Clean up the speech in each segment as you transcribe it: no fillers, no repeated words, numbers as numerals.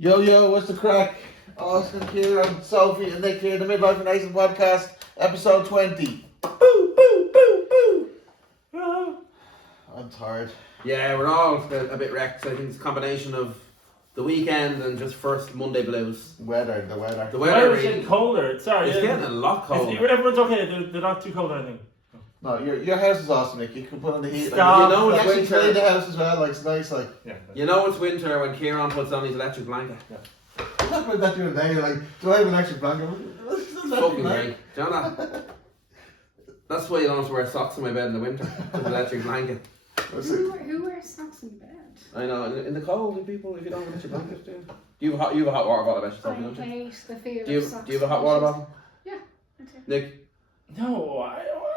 Yo, what's the crack? Austin here and Sophie and Nick here, the Midlife and Nathan podcast, episode 20. I'm tired. Yeah, we're all a bit wrecked. I think it's a combination of the weekend and just first Monday blues. The weather. The The weather weather's really, getting colder. Sorry, it's getting a lot colder. Everyone's okay. They're not too cold or anything. No, your house is awesome, Nick. You can put on the heat. Stop. You know You it's actually clean winter. the house as well, like it's nice, like. Yeah. You know it's winter when Kieran puts on his electric blanket. I talked about that the other day, you're like, do I have an electric blanket? Fucking great. Do you know that? That's why you don't have to wear socks in my bed in the winter. With an electric blanket. Who wears socks in bed? I know. In the cold, people, if you don't have an electric blanket, do you have a hot water bottle, I should I don't you? hate the feel Do you of socks. have a hot water bottle? Yeah, I do. Nick? No,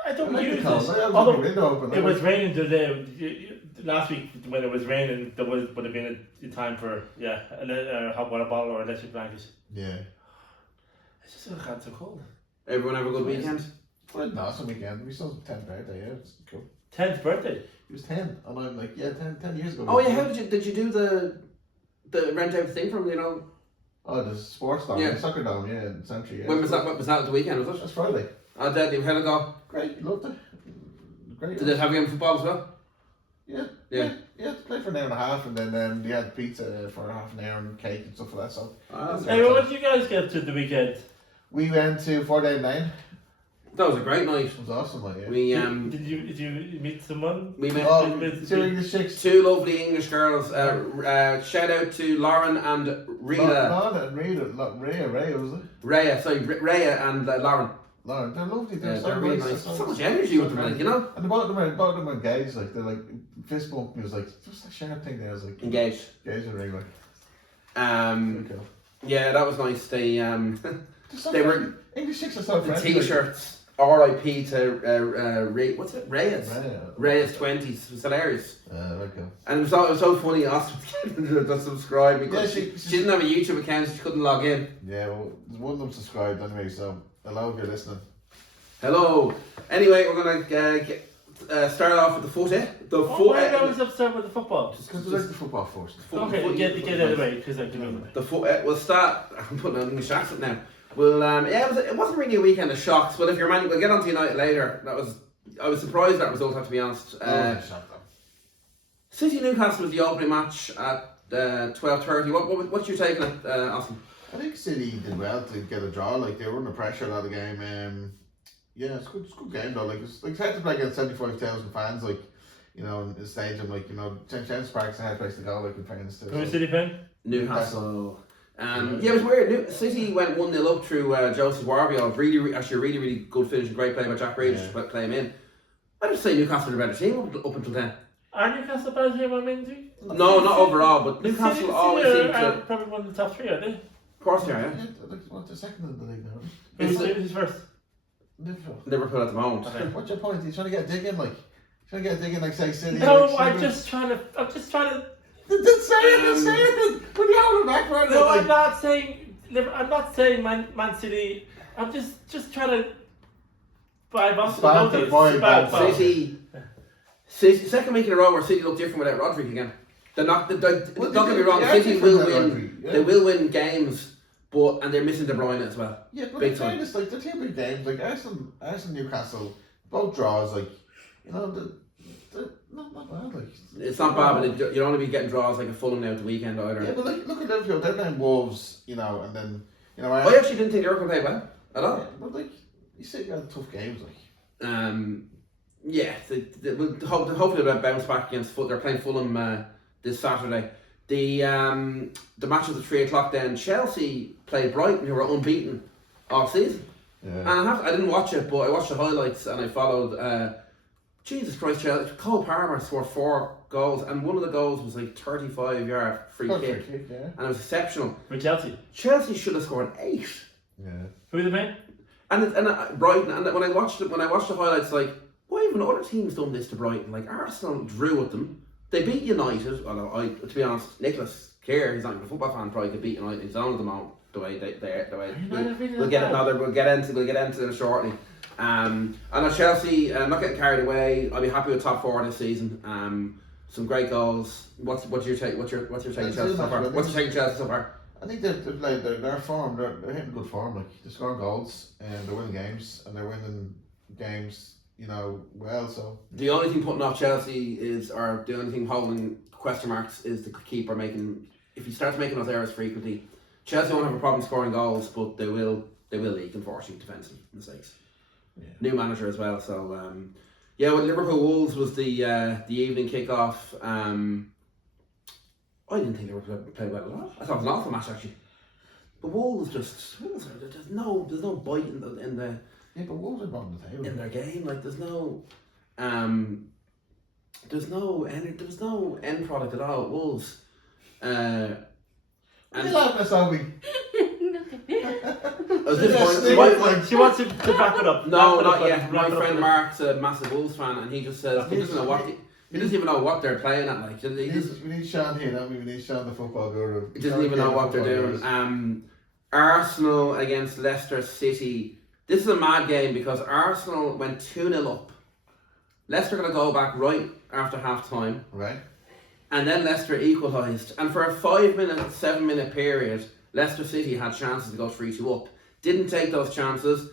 I don't I use like this. the cold. I have the Although window open. it was raining the day last week when it was raining. There would have been a time for a hot water bottle or electric blanket. Yeah. It's just got so cold. Everyone have a good weekend? Well, no, it's a weekend. We saw his 10th birthday, yeah, it's cool. 10th birthday. He was 10, and I'm like, yeah, 10 years ago. Oh yeah, how did you do the rent out thing from, you know? Oh, the sports dome, Yeah. the soccer dome, yeah, in Century. Yeah. When was that? What was that at the weekend, was it? That's Friday. Oh, deadly. How'd it go? Great, loved it. Great. Did they have you in football as well? Yeah. Yeah. Yeah, played for an hour and a half, and then they had pizza for half an hour and cake and stuff like that. So That's Hey, what did you guys get to the weekend? we went to 4-Day Lane. That was a great night. It was awesome, like, yeah. We Did you meet someone? we met Oh, two English chicks. two lovely English girls. Shout out to Lauren and Rita. Lana and Rita, Rhea, was it? Rhea and Lauren. Lauren, they're lovely. They're Yeah, so they're really nice. nice. So much energy with them, like, you know. And both of them are engaged. Like they're like fist bump. It was like just a sharp thing. There I was like Engaged. engagement ring. Like Um, pretty cool. yeah, that was nice. They They're so they were friendly. English chicks are so the friendly. T-shirts. R.I.P. to what's it? Reyes. Reyes 20s. It was hilarious. Very cool. And it was so funny. Austin to subscribe because Yeah, she didn't have a YouTube account. She couldn't log in. Yeah, well, there's one of them subscribed anyway. So hello if you're listening. Hello. Anyway, we're gonna start off with the footy. The Why are you always upset with the football? Just because we like the football first. Okay, get out of the way because I can. The foot. We'll start. I'm putting on English accent now. Well, yeah, it wasn't really a weekend of shocks. But if you're Man, we'll get on to United later. I was surprised at that result. I have to be honest. City Newcastle was the opening match at 12:30. What's your take on it, Austin? I think City did well to get a draw. Like they were under pressure a lot of the game. Yeah, it's good. It's a good game though. Like it's hard to play against 75,000 fans. Like you know, in the stadium. Like you know, James Park's a hard place to go. Like in fairness to. Who is City fan? Newcastle. Yeah, it was weird. City went 1-0 up through Joseph Warvio. Really good finish and great play by Jack Grealish to play him in. I'd just say Newcastle were a better team up until then. Are Newcastle better team on Wednesday? No, not overall, but Newcastle City always are, seem to. probably one of the top three, are they? Of course, they are. Yeah, like what's the second in the league now? Who's first? Liverpool at the moment. Okay. What's your point? He's trying to get digging, like say City. No, like, I'm just trying to. Then say it. Put the out back for it. No, like, I'm not saying. I'm not saying Man City. I'm just trying to. City, second week in a row where City look different without Rodri again. They're not. Don't get me wrong. City will win. Yeah. They will win games, and they're missing De Bruyne as well. Yeah, but Big in time. fairness, like the two big games, like Arsenal, Newcastle, both draws. Like you know, they're not bad. Like It's not bad, but you don't want to be getting draws like a Fulham now at the weekend either. yeah, but like look at Liverpool. They're playing Wolves, you know, and then you know. I actually didn't think Liverpool played well at all. Yeah, but like you say, you got tough games, like. Yeah, hopefully they'll bounce back against Fulham. They're playing Fulham this Saturday. The match was at 3:00 then. Chelsea played Brighton, who were unbeaten all season. Yeah. And I didn't watch it, but I watched the highlights and I followed. Jesus Christ, Chelsea! Cole Palmer scored 4 goals, and one of the goals was like 35-yard free kick, Yeah. and it was exceptional. For Chelsea. Chelsea should have scored 8. Yeah. Who are the men? And Brighton, and when I watched the highlights, like, why haven't other teams done this to Brighton? Like Arsenal drew with them. They beat United. Although to be honest, Nicholas Kerr, he's not even a football fan, probably could beat United. He's on at the moment. The way we'll get into it shortly. And at Chelsea, I'm not getting carried away. I'll be happy with top 4 this season. Some great goals. What's your take? What's your take on Chelsea so far? What's your take on Chelsea so far? I think their form, they're hitting good form. Like they're scoring goals and they're winning games and they're winning games, well. So The only thing putting off Chelsea or the only thing holding question marks is the keeper making. If he starts making those errors frequently, Chelsea won't have a problem scoring goals, but they will leak, unfortunately, defensive mistakes. Yeah. New manager as well, so with Liverpool Wolves was the evening kickoff. I didn't think Liverpool played well at all. I thought it was an awful match actually. But Wolves there's no bite in the yeah, but Wolves are bottom of the table in their game. Like there was no end product at all at Wolves. What are you laughing at, Sophie? I was disappointed. She wants to wrap it up. No, Wrap it up, not yet. My wrap it up. friend Mark's a massive Wolves fan, and he just says he doesn't know what he doesn't even know what they're playing at. Like We need Sean here, don't we? We need Sean, the football guru. he doesn't even know what they're doing. Arsenal against Leicester City. This is a mad game because Arsenal went 2-0 up. Leicester going to go back right after half time. Right. And then Leicester equalised. And for a 7-minute period, Leicester City had chances to go 3-2 up. Didn't take those chances.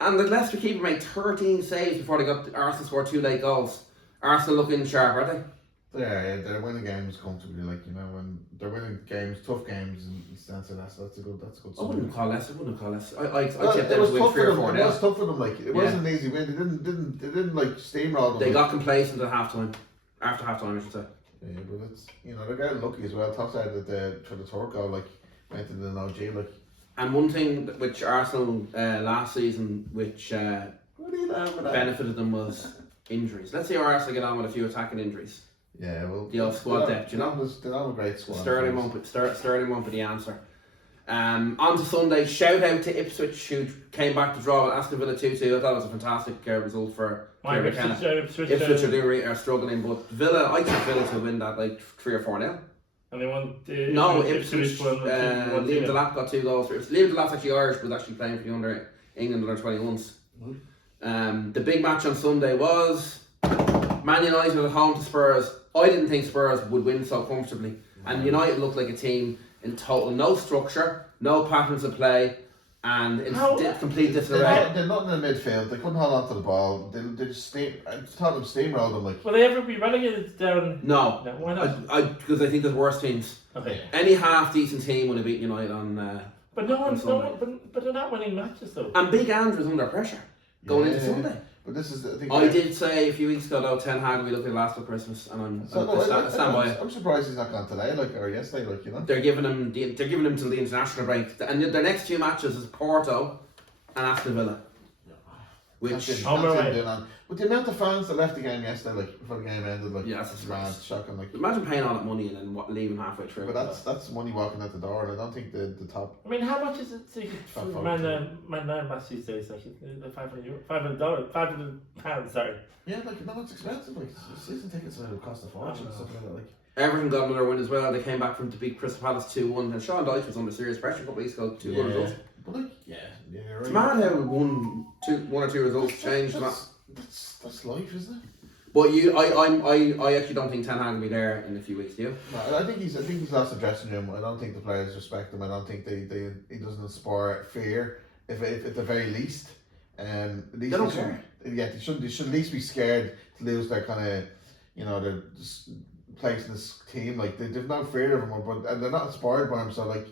And the Leicester keeper made 13 saves before Arsenal scored 2 late goals. Arsenal looking sharp, are they? Yeah, they're winning games comfortably. When they're winning games, tough games, and that's a good. I wouldn't call Leicester. I Well, tipped it them was to win tough 3 for or them. 4 It now. was tough for them. Like it wasn't an easy win. They didn't like steamroll them. They got complacent at half time. After half time, I should say. Yeah, but it's they're getting lucky as well. Top side for the third goal, went into the OG. And one thing which Arsenal last season, which What are you laughing at? benefited them was injuries. Let's see how Arsenal get on with a few attacking injuries. Yeah, well, The old squad depth, They don't have a great squad. Sterling won't be the answer. On to Sunday, shout out to Ipswich who came back to draw with Aston Villa 2-2. I thought it was a fantastic result for Kieran McKenna. Ipswich are struggling, but Villa, I think Villa to win that 3 or 4-0. And they won. Ipswich. Liam Delap got 2 goals. Liam Delap's actually Irish, but actually playing for the England under 21s. The big match on Sunday was Man United at home to Spurs. I didn't think Spurs would win so comfortably, and United looked like a team in total no structure, no patterns of play, and in complete disarray. They're not in the midfield. They couldn't hold on to the ball. They just I thought them steamrolled them Will they ever be relegated down? No, Why not? because I think there's worse teams. Okay. Any half decent team would have beaten United on. But but they're not winning matches though. And Big Andrew's under pressure going into Sunday. But this is, I did say a few weeks ago though, Ten Hag will be looking last for Christmas, and I stand by it. I'm surprised he's not gone today, or yesterday, They're giving him till the international break, and their next 2 matches is Porto and Aston Villa. Which But the amount of fans that left the game yesterday, before the game ended, that's mad, shocking. Imagine paying all that money and then leaving halfway through. But that's money walking out the door, and I don't think the top. I mean, how much is it to get man match these days? $500, £500, sorry. Yeah, it's expensive. Season tickets cost a fortune and stuff like that. Everton got another win as well. They came back from to beat Crystal Palace 2-1, and Sean Dyche was under serious pressure a couple of weeks ago. 2 good results. But It's mad how one or two results changed. That's life, isn't it? But I actually don't think Ten Hag will be there in a few weeks. Do you? No, I think he's lost the dressing room. I don't think the players respect him. I don't think he doesn't inspire fear. If at the very least, at least they don't care. Yeah, they should at least be scared to lose their kind of, their place in this team. They've no fear of him, and they're not inspired by him. So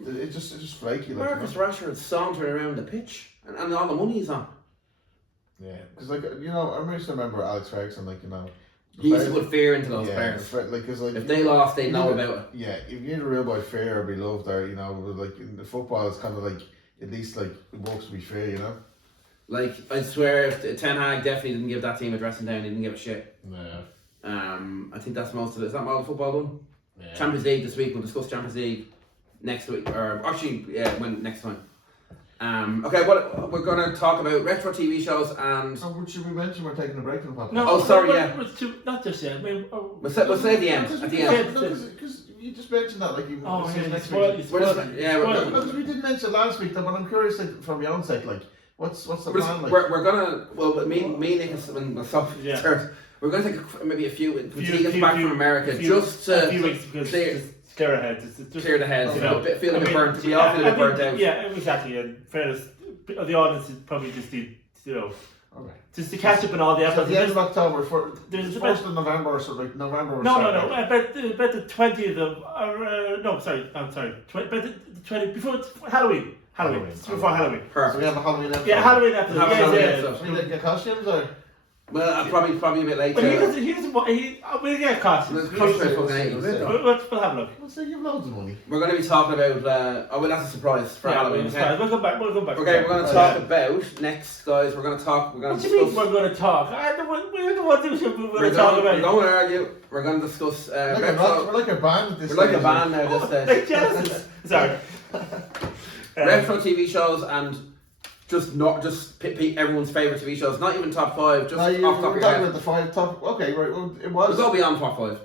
it's just flaky. Marcus Rashford sauntering around the pitch, and all the money he's on. Yeah, because I used to remember Alex Ferguson, he used to put fear into those players. If they lost, they know about it. Yeah, if you need a real boy fair or be loved, or in the football, it's kind of at least it works to be fair, I swear, if Ten Hag definitely didn't give that team a dressing down, he didn't give a shit. Yeah. I think that's most of it. Is that all the football done? Yeah. Champions League this week. We'll discuss Champions League next week, or actually, when next time. Okay, what we're going to talk about retro TV shows and. Should we mention we're taking a break from the podcast? No, sorry, yeah. Not just yet. We'll say at the end. At the end. Because you just mentioned that, next week. Because we did mention last week, but I'm curious, from your own sake, what's the plan? We're gonna, me, Nick, and myself, we're gonna take maybe a few weeks back from America just to clear ahead. Just Clear the head, you know, feel a bit I mean, burnt. We all feel a bit burnt out. Yeah, exactly. And fairness, the audience is probably just Okay. just to catch up on all the So at episodes. the end of October, there's first of November, or something like November. No. About the 20th of no, sorry, I'm sorry. About the 20 before Halloween. It's before Halloween. So Perfect. we have a Halloween episode. Yeah, Halloween episode. Have a Yeah, Halloween yeah. episode. So we didn't get costumes, or? Well, probably a bit late. But we'll get costumes. There's costumes for fucking ages. We'll have a look. Let's say you have loads of money. We're going to be talking about. Oh, well, that's a surprise for Halloween. Okay? We'll come back. Okay, we're going to talk about next, guys. We're going to talk. We're going What to do you mean discuss. we're going to talk? We're the ones who we're going to talk We're about. going to argue. We're going to discuss. We're like a band at this We're like a stage. band now. This stage. Like Genesis. Sorry. Retro TV shows and just pick everyone's favourite TV shows. Not even top 5. Just No, off you top were of your talking head. about the 5 top. Okay, right. Well, it We'll was. go beyond top 5.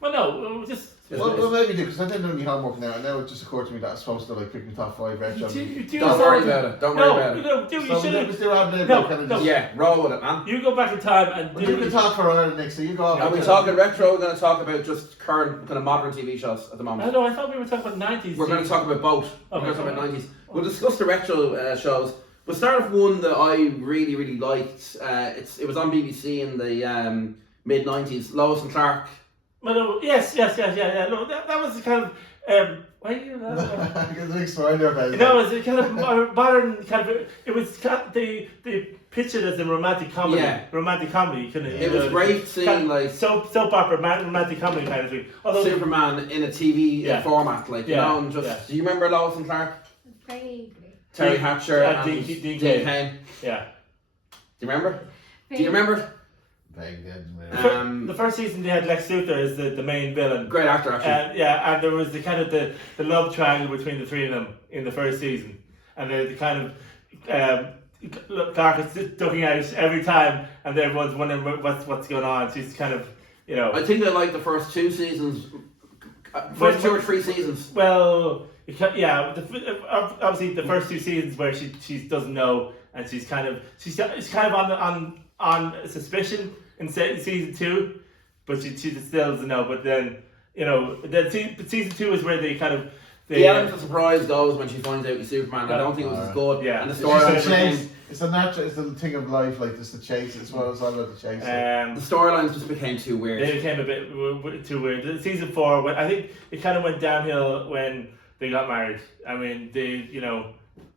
Well, no, we'll just. Well, maybe do because I didn't do any homework now. And now it just occurred to me that I'm supposed to like pick my top 5 retro. Don't worry about it. Don't worry about it. No, you So should. we still have No, kind of no. just. Yeah, roll with it, man. You go back in time and Well, you can talk for Ireland next, so you go. Are we talking retro? We're going to talk about just current kind of modern TV shows at the I moment. know. I thought we were talking about 90s. We're going to talk about both. We're Okay. going to talk about 90s. We'll discuss the retro shows. We'll start with one that I really, really liked. It was on BBC in the mid 90s. Lois and Clark. Well, no, yes. No, that was the kind of. Why are you laughing? I get a big smile on your face. No, it was a kind of modern kind of. It was they pictured as a romantic comedy. Yeah. Romantic comedy. Kind of, It was great seeing kind of like soap opera, romantic comedy kind of thing. Although Superman in a TV Yeah. format, like you Yeah. know, and just Yeah. do you remember Lois and Clark? Vaguely. Terry Hatcher and and Dean Dean Cain. Cain. yeah. Do you remember? Do you remember? Vague, The first season they had Lex Luthor as the main villain. Great actor, actually. And there was the kind of the love triangle between the three of them in the first season, and the kind of Clark is just ducking out every time, and everyone's wondering what's going on. She's kind of I think I like the first 2 seasons, first 2 or 3 seasons. Well, obviously the first 2 seasons where she doesn't know, and she's kind of on suspicion in season 2, but she still doesn't know. But then season 2 is where they kind of The element of surprise goes when she finds out he's Superman. I don't think it was as good. Yeah. And the It's storyline just a chase. became It's the thing of life, like just the chase. It's what it's all about, the chase. the storylines just became too weird. They became a bit too weird. Season 4, I think it kind of went downhill when they got married. I mean, they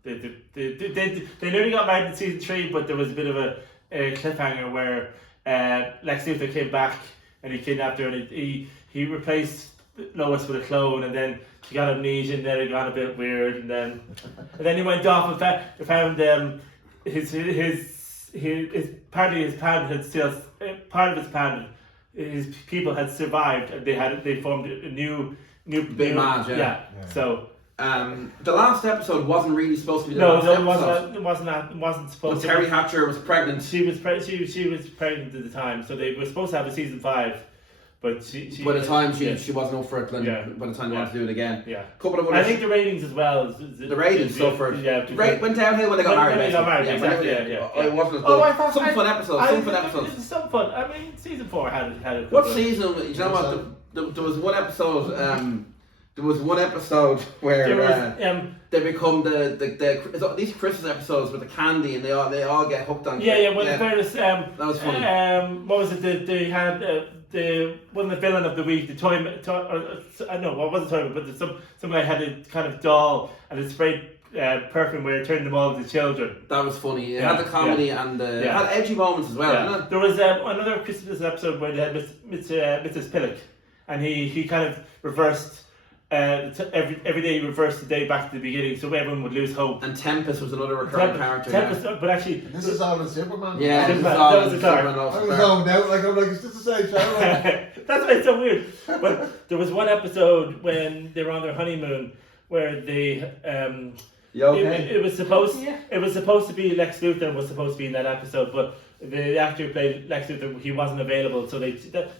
nearly got married in season 3, but there was a bit of a cliffhanger where Lex Luthor came back and he kidnapped her, and he replaced Lois with a clone, and then she got amnesia, and then it got a bit weird, and then he went off and found his part of his planet had still his people had survived, and they formed a new Big Mad, yeah. So the last episode wasn't really supposed to be the no, last it episode. wasn't But supposed to. Terry Hatcher was pregnant. She was pregnant at the time, so they were supposed to have a season 5, but she By the time she yeah. wasn't up for it, Yeah. by the time they Yeah. wanted to do it again. Yeah. Couple of I think the ratings as well. the ratings suffered. Yeah, The rate went downhill when they got married. When they got married, basically. exactly. when they- Yeah. It wasn't as good. Oh, I thought Some fun episodes. Some fun episodes. It was some fun. I mean, season 4 had a What couple of- season? You know what? There was one episode. There was one episode where There was they become the these Christmas episodes with the candy, and they all get hooked on. Well, in fairness, that was funny. what was it? They had the villain of the week, the toy. No, what wasn't toy, but some guy had a kind of doll and it sprayed perfume where it turned them all into children. That was funny. It Yeah, had the comedy and it yeah. had edgy moments as well, didn't it? There was another Christmas episode where they had Mrs. Pillock, and he kind of reversed. Every day he reversed the day back to the beginning, so everyone would lose hope. And Tempest was another recurring character. Tempest, but actually, This is all in Superman. Yeah, Superman, this is all that was a Superman Clark. also I was Clark. zoned out. I'm like, is this the same show? that's why it's so weird. But there was one episode when they were on their honeymoon where they You okay? it was supposed Yeah. it was supposed to be Lex Luthor was supposed to be in that episode, but the actor who played Lex Luthor, he wasn't available, so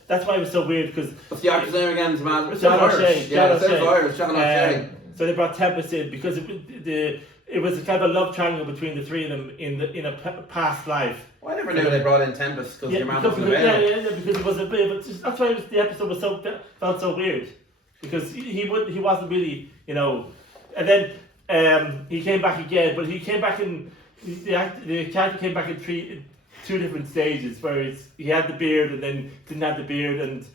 that's why it was so weird, because What's the actor's name again? Man? John O'Shea. Yeah, John it sounds O'Shea. Irish. John O'Shea. So they brought Tempest in because it was kind of a love triangle between the three of them in a past life. Well, I never knew they brought in Tempest because your man because, wasn't available. because it was a bit. But that's why the episode was felt so weird. because he wasn't really, and then he came back again, but he came back in the character came back in two different stages, where he had the beard and then didn't have the beard, and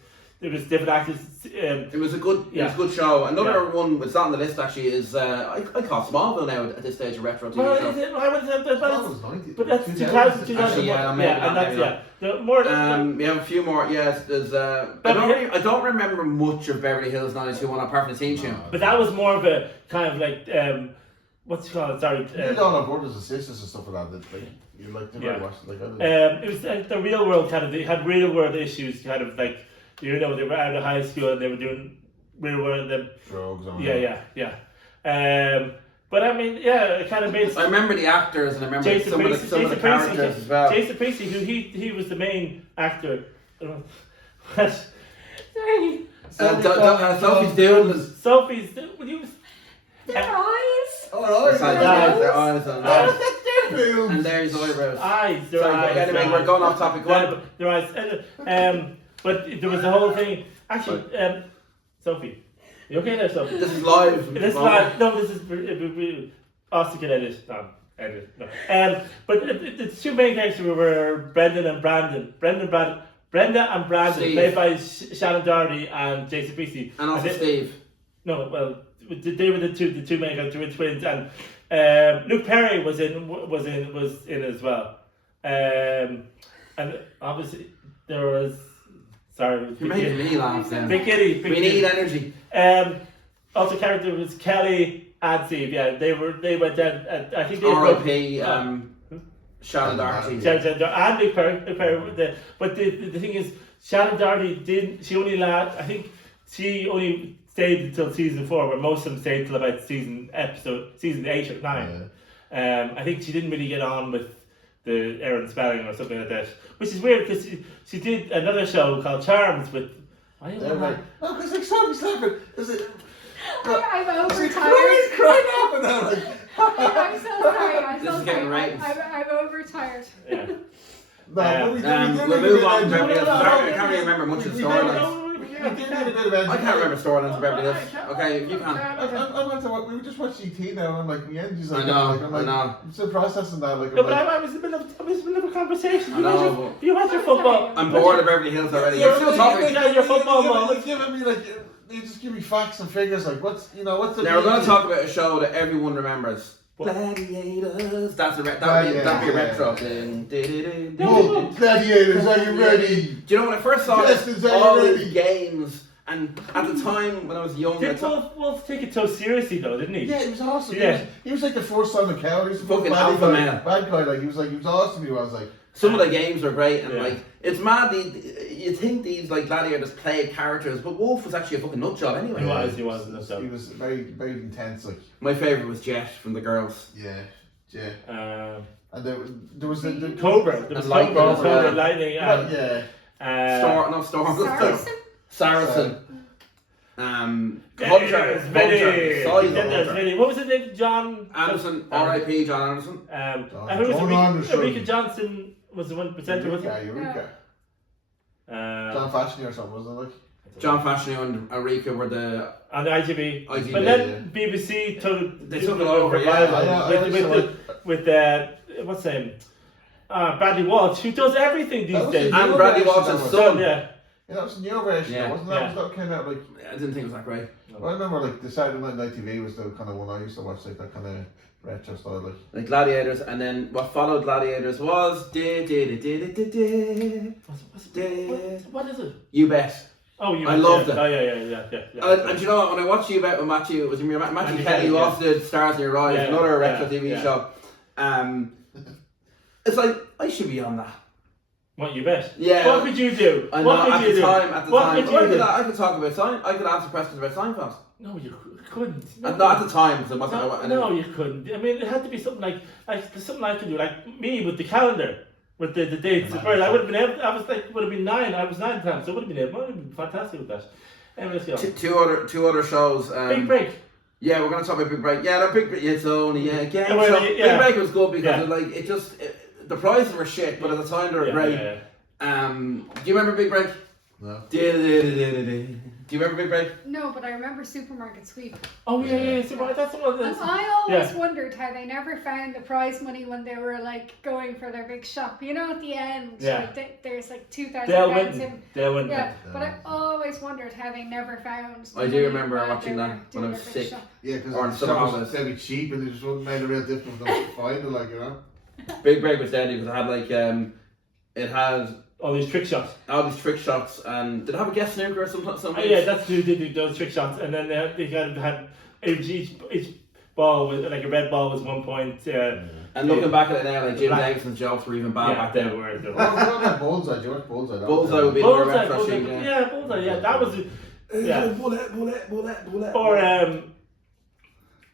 there was different actors. It was a good show. Another one that's not on the list actually is I call Smallville now at this stage a retro TV show. But that's 2000. Actually, we have a few more. Yes, there's. I don't remember much of Beverly Hills 90210 apart from the theme tune. But that was more of a kind of like what's it called? Sorry. You don't have brothers and sisters and stuff like that. Like you never watched it. It was the real world kind of. They had real world issues, kind of like. They were out of high school and they were doing real world drugs. But I mean, it kind of made. I remember the actors and I remember some of the characters as well. Jason Priestley, who he was the main actor. Sorry. Sophie's doing. Sophie's doing. Their eyes. Their eyes. And there's eyebrows. Eyes. Anyway, we're going off topic. Their eyes. But there was the whole thing. Actually, Sophie, you okay there, Sophie? This is live. This is live. No, this is Austin can edit. No, edit. No. But the two main characters were Brendan and Brandon. Brenda and Brandon, Steve. played by Shannon Doherty and Jason Priestley. And also Steve. No, well, they were the two main characters, they were twins, and Luke Perry was in as well. And obviously there was. Sorry, you're making me laugh then. Big Kitty. We need energy. Also, character was Kelly and Steve. Yeah, they went down. I think they R.I.P. Shannon Doherty. And Luke Perry. But the thing is, Shannon Doherty didn't. She only I think she only stayed until season 4, where most of them stayed till about season 8 or 9. Yeah. I think she didn't really get on with the Aaron Spelling or something like that, which is weird because she did another show called Charms with. No, because like Sophie Slafford is it. I'm overtired. I'm so sorry. This is getting right. I'm overtired. Yeah. We'll move on to Beverly Hills. I can't really remember much of the storylines. I can't remember storylines of Beverly Hills. Okay, you can. We just watched ET now, and I'm like, the end is like, I know. I'm still processing that. Like, No, but I was in the middle of a conversation. You had your I'm football. sorry. I'm bored of Beverly Hills already. You're still talking. Your football mom. You just give me facts and figures. Like, what's the? Now we're going to talk about a show that everyone remembers. Gladiators. That'd be a retro. Gladiators, are you ready? Do you know when I first saw all these games, and at the time when I was young, Did Wolf take it so seriously though, didn't he? Yeah, he was awesome. Yeah. He was like the first son of Cow. He was the fucking alpha male. Bad guy. Like he was awesome. He was like. Some of the games are great, and like it's mad. You think these like gladiators play characters, but Wolf was actually a fucking nutjob anyway. He was. He was very, very intense. Like my favorite was Jet from the girls. Yeah. And there was the Cobra. There was Cobra, Lightning. Storm. Saracen. Hunter. What was his name? John Anderson. R.I.P. John Anderson. Eureka Johnson was the one presenter, wasn't it? Eureka. John Fashioney or something, wasn't it? Like John Fashioney and Eureka were the on the ITV. But then BBC took it over. With what's his name? Bradley Walsh, who does everything these days. And Bradley Walsh's son. Yeah, that was a new version, wasn't that? That came out like. I didn't think it was that great. Well, I remember like the Saturday Night TV was the kind of one I used to watch, like that kind of retro style, like Gladiators, and then what followed Gladiators was What is it? You Bet. Oh, You Bet. I loved it. Oh yeah. And you know what? When I watched You Bet with Matthew, it was Matthew Kelly who also did Stars in Your Eyes, another retro TV show. It's like I should be on that. What, You Bet? Yeah. What could you do? I know, at the time, I could talk about Seinfeld. I could answer questions about Seinfeld. No, you couldn't. Not at the time, because it wasn't. No, you couldn't. I mean, it had to be something like something I could do, like me with the calendar, with the dates. I would have been able. I was like, would have been 9. I was 9 at the time, so I would have been able. I would have been fantastic with that. Anyway, let's go. Two other shows. Big Break. Yeah, we're gonna talk about Big Break. Yeah, the Big Break. It's only a game show. Big Break was good because the prizes were shit, but at the time they were great. Do you remember Big Break? No. Do you remember Big Break? No, but I remember Supermarket Sweep. Oh yeah. So that's the one. And That's, I always wondered how they never found the prize money when they were like going for their big shop. You know, at the end, like, there's like 2,000 Dale pounds Winton. in. Dale Winton. Yeah, but I always wondered how they never found. the I do money remember while watching they that were when I doing was their big sick. shop. Yeah, because Or in summer holidays. they'd be cheap and it just wouldn't make a real difference for them to find it, like, you know. Big Break was deadly because it had like it had All these trick shots. all these trick shots and did it have a guest snooker or something? Oh, yeah, that's who did those trick shots, and then they kind of had each ball was like a red ball was 1 point. And looking back at it now, like Jim Davidson's jokes were even bad back they then. were. What about Bullseye? Do you watch Bullseye? Bullseye would be the more Bullseye, retro Bullseye, sheet, Bullseye, yeah, that was Bullet. or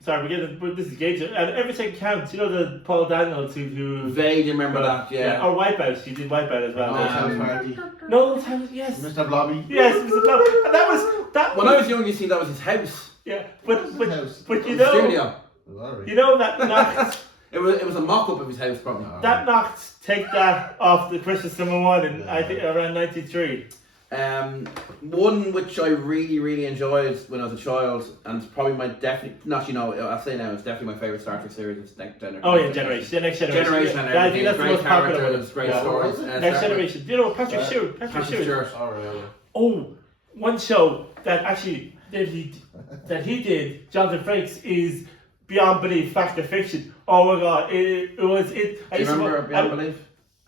sorry, this is Gage, and every second counts. You know the Paul Daniels who Vaguely remember that, yeah. or Wipeout. He did Wipeout as well. Party. No, yes, Mr. Blobby. yes, Mr. Blow. And that When I was young, you see, that was his house. yeah, What's his house? but you The know, studio. you know that knocked. It was a mock-up of his house, probably. That knocked Take That off the Christmas number one in I think around '93. One which I really, really enjoyed when I was a child, and it's probably my I'll say now, it's definitely my favourite Star Trek series. It's Next Generation. Oh yeah, Generation, the Next Generation. Generation and Yeah, I everything. think that's the Great most popular one. characters, great stories. Next Generation. Do you know Patrick Yeah. Stewart? Patrick Stewart. Alright. Oh, one show that actually that he did, Jonathan Frakes, is Beyond Belief, Fact or Fiction. Oh my god, it was it. Do you remember Beyond Belief?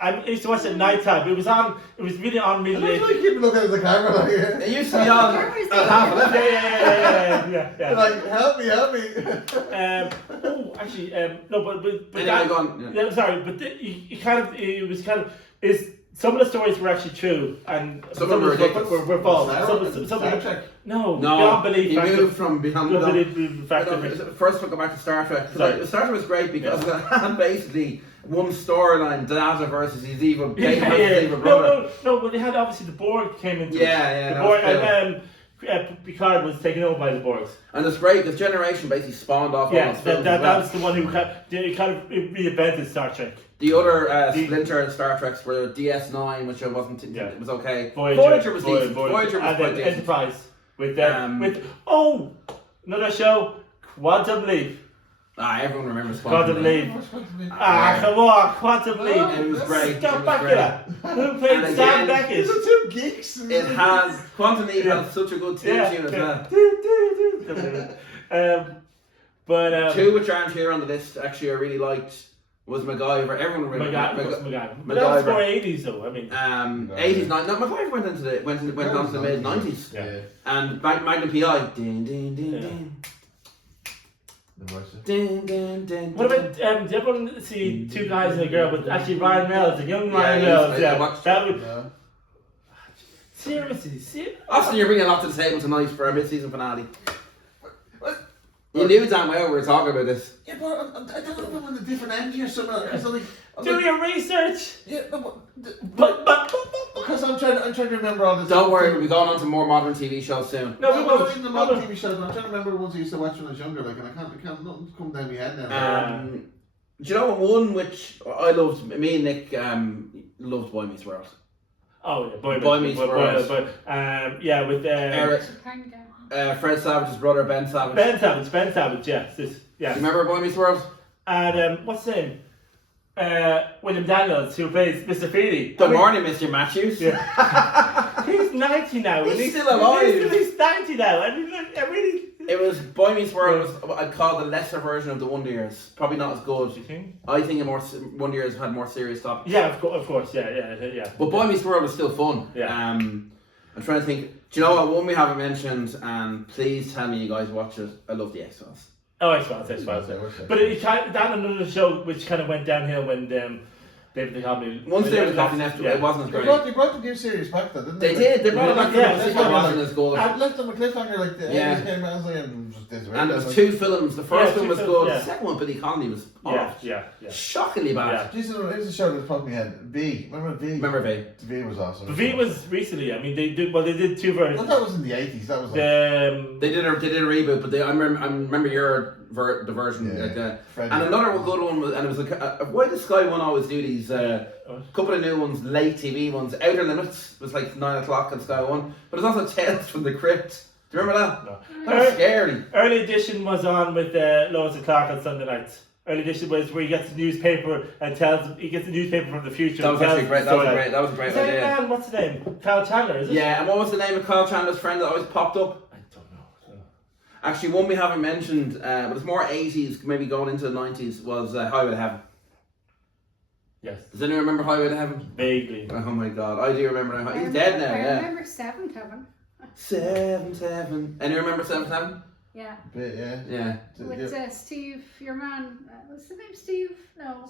I used to watch it at night time. It was really on I midday. don't keep looking at the camera like It used to be on Cameras half of it. Yeah. like, help me. Actually, no, but Anyway, that, go on. yeah, I'm sorry, but it was kind of is some of the stories were actually true and Some of them were ridiculous. were false. Some Star of Trek. no, No, Beyond Belief. he Fact or- moved from Beyond Beyond Belief. Belief, Fact or Fiction. First, we'll go back to Star Trek. Sorry. Star Trek was great because it had basically one storyline: Data versus his evil brother. No, but they had obviously the Borg came into Yeah, the that Borg, was cool. and Picard was taken over by the Borgs. And it's great because Generation basically spawned off all Yeah, those films as that well. was the one who kind of reinvented Star Trek. The other splinter Star Treks were DS9, which I wasn't. Yeah. It was okay. Voyager was decent. Voyager was and quite then decent. Enterprise with another show, Quantum Leap. Everyone remembers Quantum Leap. Yeah. Come on, Quantum Leap. It was great. Stop It back was it great. up. Who played And Sam again, Beckett? These are two geeks. It has Quantum Leap has such a good theme tune as well. But Two which aren't here on the list actually I really liked was MacGyver. Everyone remembers MacGyver. But that was more 80s though. I mean, 80s, 90s. No, MacGyver went on to the mid 90s. Yeah. And Magnum PI. Din, din, din, din. Din, din, din, what about did everyone see Two Guys and a Girl with actually Ryan Reynolds, the young Ryan Yeah, Reynolds? I watched that would No. seriously. Austin, you're bringing a lot to the table tonight for our mid-season finale. You knew damn well we were talking about this. Yeah, but I don't know if I'm on a different end here somewhere. Because Do your research. Yeah, But because I'm trying to remember all this. Don't worry, we'll be going on to more modern TV shows soon. no, we Not won't. even the modern TV shows. I'm trying to remember the ones I used to watch when I was younger. Like, and I can't. Nothing's come down my head now. Do you know one which I loved? Me and Nick loved Boy Meets World. Oh yeah, Boy Meets World. Yeah, with Eric, Fred Savage's brother Ben Savage. Ben Savage, yes, Do you remember Boy Meets World? and what's his name? William Daniels, who plays Mr. Feely. Good morning, Mr. Matthews. Yeah. He's 90 now. He's and still alive. He's 90 now. I mean, I really. It was Boy Meets World. Was what I'd call the lesser version of the Wonder Years. Probably not as good. Do you think? I think Wonder Years had more serious topics. Yeah, of course, yeah. But Boy Meets World was still fun. Yeah. I'm trying to think. Do you know what one we haven't mentioned? And please tell me you guys watch it. I love the X-Files. Oh, X-Files. But it kind of, that another show which kind of went downhill when David Duchovny. Once David Duchovny left, it wasn't as They great. brought the new series back then, didn't They they? did. They brought it back. Yeah, It wasn't as good. I left them a cliffhanger like the Yeah. aliens came out and just disappeared. And there was two films. The first Yeah, one was two good. films, The yeah. second one, Billy Connolly, was Yeah. shockingly bad. Jesus, here's a show that popped in my head. V. Remember V? Remember V? V was awesome. V was recently. I mean, they did two Well, versions. that was in the 80s. That was like They did a reboot, but I remember the version. Yeah. Like, Freddy. and another good one was, and it was like, why does Sky One always do these these couple of new ones, late TV ones. Outer Limits was like 9 o'clock on Sky One, but there's also Tales from the Crypt. Do you remember that? No. That was scary. Early Edition was on with Lois and Clark on Sunday nights. Early Edition was where he gets the newspaper and he gets the newspaper from the future. That was actually great. That was a great idea. Man, what's the name? Carl Chandler, is it? Yeah, and what was the name of Carl Chandler's friend that always popped up? I don't know. Actually, one we haven't mentioned, but it's more 80s, maybe going into the 90s, was Highway to Heaven. Yes. Does anyone remember Highway to Heaven? Vaguely. Oh my god, I do remember. He's dead now, I yeah. remember Seventh Heaven. 7-7. Anyone remember 7-7? Yeah. Bit, yeah. Yeah. With Steve, your man. What's the name? Steve? No.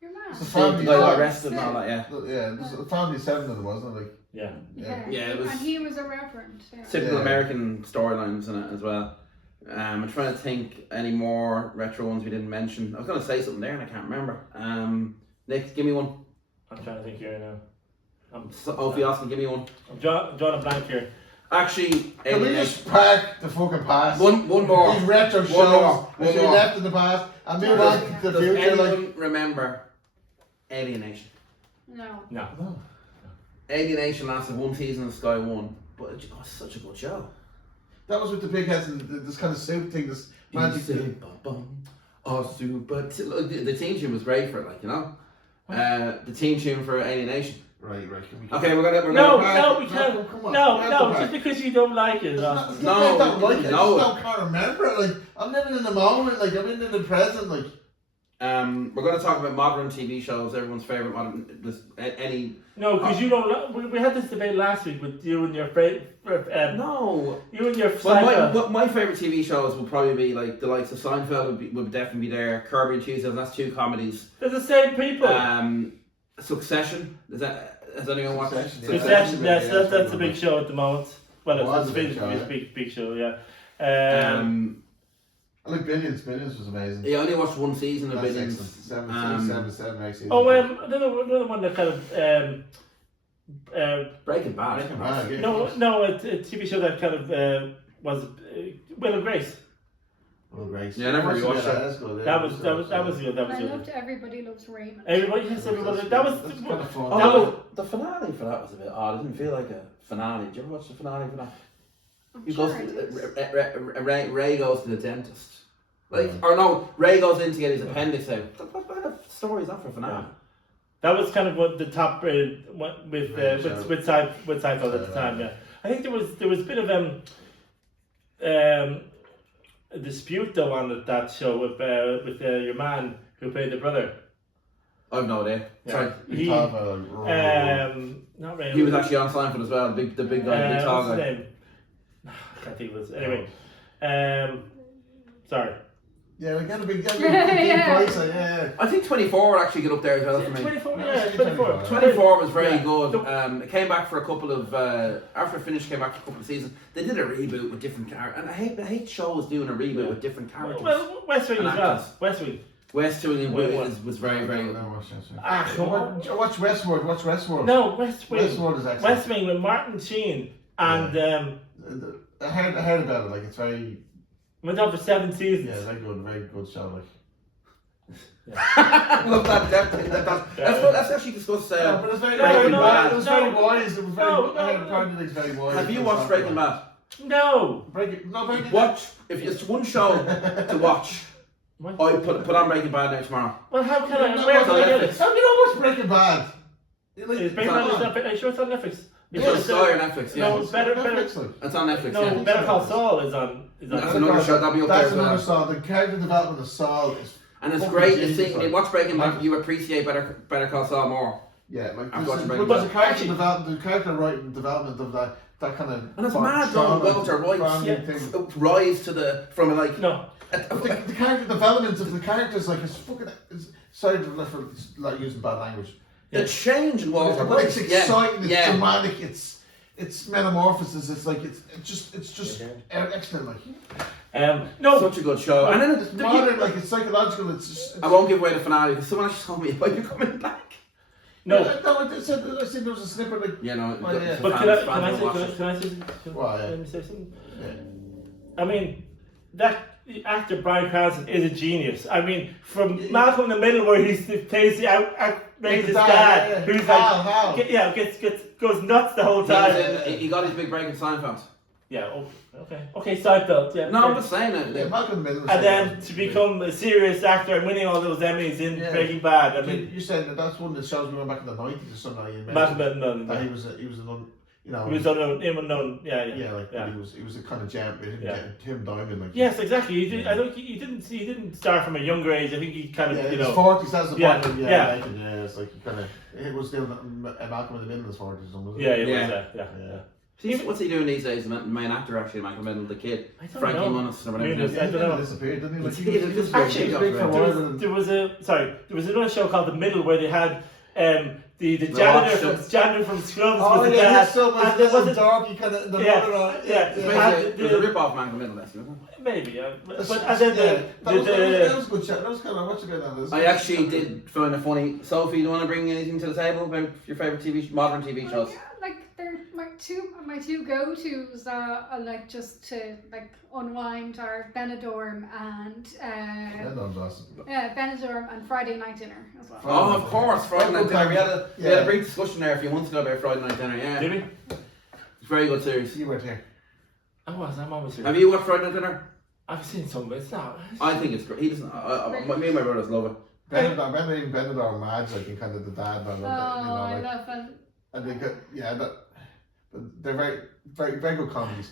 Your man. It's a The family. guy got Oh, arrested and all that, yeah. Yeah, there's a family 7 of them, wasn't it? Like, Yeah. Yeah, it was- And he was a reverend. Yeah. Typical Yeah. American storylines in it as well. I'm trying to think any more retro ones we didn't mention. I was going to say something there and I can't remember. Nick, give me one. I'm trying to think here now. Opie Austin, give me one. I'm drawing a blank here. Actually, can we just pack the fucking past? one more. These retro One shows more. that should be left in the past and move on to the Does future. Like, anyone remember Alienation? No. No. Alienation lasted one season of Sky One, but it was such a good show. that was with the big heads and this kind of soup thing, this magic thing. But the team tune was great for it, like, you know. The team tune for Alienation. Right. Can we Okay, we're gonna No, back. we can't. Come on. No, We have to just back. because you don't like it. It's not- Austin. it's not that I don't like it. No. I just can't remember it. Like, I'm living in the moment. Like, I'm in the present. Like, We're gonna talk about modern TV shows. Everyone's favorite modern. Any. No, because you don't. We had this debate last week with you and your No. you and your Well, my favorite TV shows will probably be like the likes of Seinfeld would definitely be there. Kirby and Tuesday, that's 2 comedies. They're the same people. Succession. Has anyone watched Succession, yes, that's a big show at the moment. Well, Was it's a a big show, yeah. big show, yeah. I like Billions. Billions was amazing. Yeah, I only watched one season of That's Billions. excellent. Seven, actually. Another one that kind of Breaking Bad. no, a TV show that kind of was Will and Grace. Oh, Grace. Yeah, I never really watched that. That's good, yeah. That was good. I loved Everybody Loves Raymond. Everybody, yes, everybody. That was That's kind of fun. Oh, the finale for that was a bit odd. It didn't feel like a finale. Did you ever watch the finale for that? I'm He sure goes I to, did. Ray goes to the dentist. Or no, Ray goes in to get his appendix out. What kind of story is that for a finale? That was kind of what the top with Seinfeld at the time. Yeah, I think there was a bit of a dispute though on that show with your man who played the brother. I've no idea. Yeah. Sorry. Not Ray. He was actually on Seinfeld as well, the big guy, the big tall what's his guy. name? I can't think of it. Anyway, sorry. Yeah, we got a big Yeah. price. Yeah. I think 24 would actually get up there as well for me. 24, No, yeah, it's 24. 24 was very Yeah. good. It came back for a couple of after it finished, came back for a couple of seasons. They did a reboot with different characters, and I hate shows doing a reboot with different characters. Well, West Wing And as well. actors. West Wing. West Wing Wait. was very very good. Ah, come on. Watch Westworld. Watch Westworld. No, West Wing. Westworld is excellent. West Wing with Martin Sheen and I heard about it. Like, it's very, went on for 7 seasons. yeah, very good show. Like, Look, let's actually discuss. but it's very, No, very no, bad. It was no. very wise. It was very. No, I heard no. apparently it's very wise. Have you watched Breaking Bad? No. Breaking Bad. Watch if it's one show to watch. What? I put on Breaking Bad now tomorrow. Well, how can I? No, Where it's can on I get Netflix. it? How do you know what's Breaking Bad? Like, Is Breaking Bad are you sure it's on Netflix? It's on Sky or Netflix. Yeah, No, it's better. Netflix, like. it's on Netflix. No, Yeah. Better Call Saul is on. That's another show. That'll be up there That's as well. another Saul. The character development of Saul is. And it's fucking great to genius, see when you like. watch Breaking Bad, you appreciate Better Call Saul more. Yeah, like I've there's watched a, Breaking but there's a Bad. character Actually- development, the character writing development of that kind of. And it's mad though, Walter White thing. rise to the from like. No. But the character development of the characters, like, it's fucking. Sorry for like using bad language. The change in Walter But White. it's exciting. Yeah. It's dramatic. It's metamorphosis. It's like it's just excellent. Like, No. Such a good show. And then it's modern. Like, it's psychological. It's just. I won't give away the finale because someone actually told me, "Are you coming back?" No. I said there was a snippet. Like, Yeah, no. Oh, yeah. But can I say Well, yeah. something? Yeah. I mean, that the actor Bryan Cranston is a genius. I mean, from Malcolm in the Middle, where he plays plays his dad, who's Hal. goes nuts the whole time. He got his big break in Seinfeld. Yeah. Okay. Seinfeld. Yeah. No, I'm just saying it. Yeah, Malcolm in the Middle. And then to become a serious actor and winning all those Emmys in Breaking Bad. I mean, you said that's one of the shows we went back in the 90s or something. Malcolm in the Middle. That he was an you know. He was unknown. Yeah. He was a kind of jam. Him diamond like. Yes, exactly. I don't. He didn't start from a younger age. I think he kind of in his 40s. That's the point. Yeah. It's like he kind of. It was still Malcolm in the Middle in his 40s. Wasn't it? Yeah. What's he doing these days? The main actor, actually, Malcolm in the Middle, the kid, Frankie Muniz or whatever. I don't know. Disappeared, didn't he? Like, He did. Actually, there was another show called The Middle where they had the janitor from Scrubs was the dad. And there was a dog. He kind of It was a rip-off Malcolm in the Middle, wasn't it? Maybe, but and then that was good. That was kind of what's good on this. I actually did find it funny. Sophie, do you want to bring anything to the table about your favourite modern TV shows? Yeah, like they're my two go-tos are like just to like unwind are Benidorm and Benidorm and Friday Night Dinner as well. Oh, of course, Friday Night Dinner. We had a brief discussion there a few months ago about Friday Night Dinner. Yeah, did we? It's a very good series. You weren't here. I'm always here. Have you watched Friday Night Dinner? I've seen some, but it's not. I think it's great. He doesn't. Me and my brothers love it. Benidorm Madge, like kind of the dad. I love it. And they got they're very, very, very good comedies.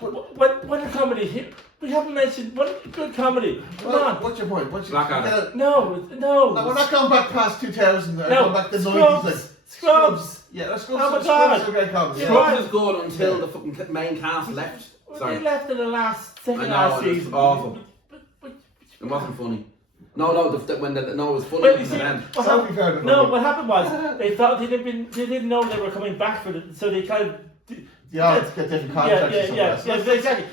What a comedy here. We haven't mentioned what good comedy. Come on. What's your point? Blackadder. No. We're not going back past 2000. We're going back to the 90s. Like Scrubs. Yeah, that's good. Oh my God. Scrubs is a great comedy. Scrubs is good until the fucking main cast left. Sorry. They left in the second last it was season. awful. It wasn't funny. No, it was funny at the end. What happened was they thought they didn't know they were coming back for it, so they kind of. Yeah, get different contracts. Yeah, exactly.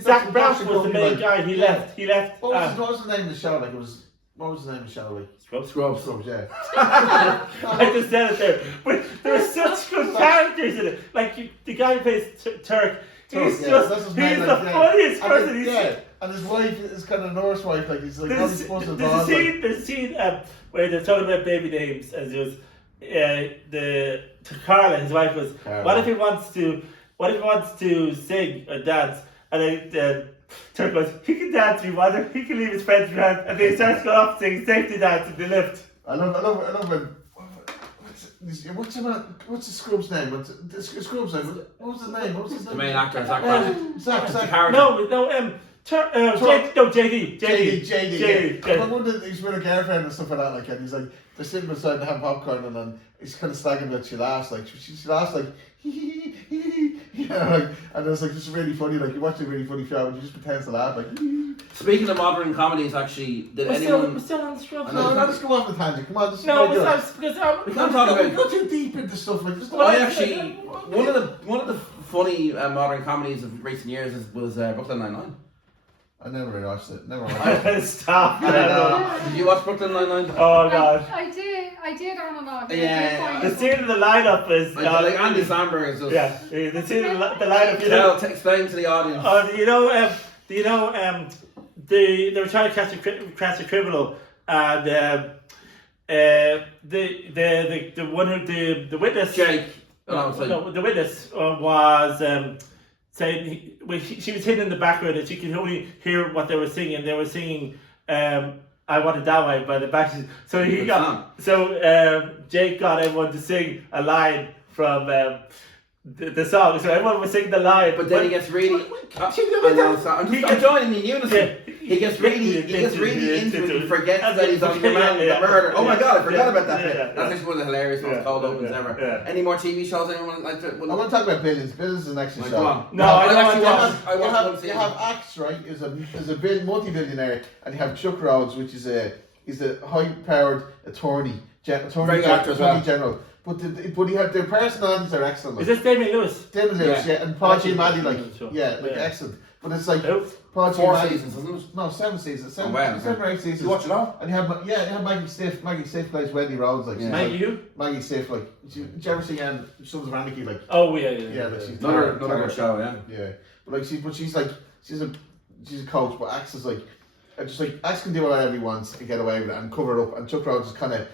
Zach Braff was the main guy. He left. What was the name of the show? Like it was. What was the name of the show? Like Scrubs. Yeah. I just said it there. But there are such good characters in it. Like the guy who plays Turk. He's the funniest person. And his wife is kind of Norse wife, like he's like there's a scene where they're talking about baby names, and there was to Carla, his wife was, what if he wants to sing or dance, and then Turk goes, he can dance if he wants, he can leave his friends behind, and they start going off singing safety dance in the lift. I love when. What's the Scrubs name? What's the Scrubs name? What was his name? The main actor, Zach Braff. Zach. No. JD. I wonder he's with a girlfriend and stuff like that, like, and he's like, they're sitting beside and having popcorn, and then he's kind of slagging that she laughs, like, she laughs like, like, and it's like, just really funny, like, you watch a really funny show and you just pretend to laugh, like, Speaking of modern comedies, actually, we're still on the Scrubs. No, let's go off the tangent, come on, because we can't talk about. Go too deep into stuff, like, just one of the funny modern comedies of recent years was Brooklyn Nine-Nine. I never really watched it. Never watched it. Stop. Did you watch Brooklyn Nine-Nine? Oh God. I did on and off. Yeah. The scene of the lineup is like Andy Samberg is just. The scene of the lineup. Explain to the audience. They were trying to catch a criminal, and the witness Jake. The witness was saying she was hidden in the background and she could only hear what they were singing. They were singing "I Want to Die" by the Backstreet. So Jake got everyone to sing a line from the song. So everyone was singing the line. But then he gets really. I'm joining in unison. Yeah. He gets really into it. He forgets that he's on the murder. Oh my God, I forgot about that bit. That's actually one of the hilarious most cold opens ever. Yeah. Any more TV shows anyone like to? I want to talk about Billions. Billions is an action show. Go on. No, I You have Axe, right? Is a multi-billionaire, and you have Chuck Rhodes, which is a high-powered attorney general. But their personalities are excellent. Is this Damien Lewis? Damien Lewis, and Paul Giamatti, excellent. But it's like Paul Four Giamatti. seasons, isn't it? No, 7 seasons. 7 or 8 seasons. You watch it all? And you have Maggie Stiff. Maggie Stiff plays Wendy Rhodes, like. Maggie Stiff, like. Did you ever see Sons of Anarchy, like? Oh yeah. Another good show, yeah. Yeah, but like she's she's a coach, but Axe is like. Just like Axe can do whatever he wants and get away with it and cover it up, and Chuck Rhodes is kind of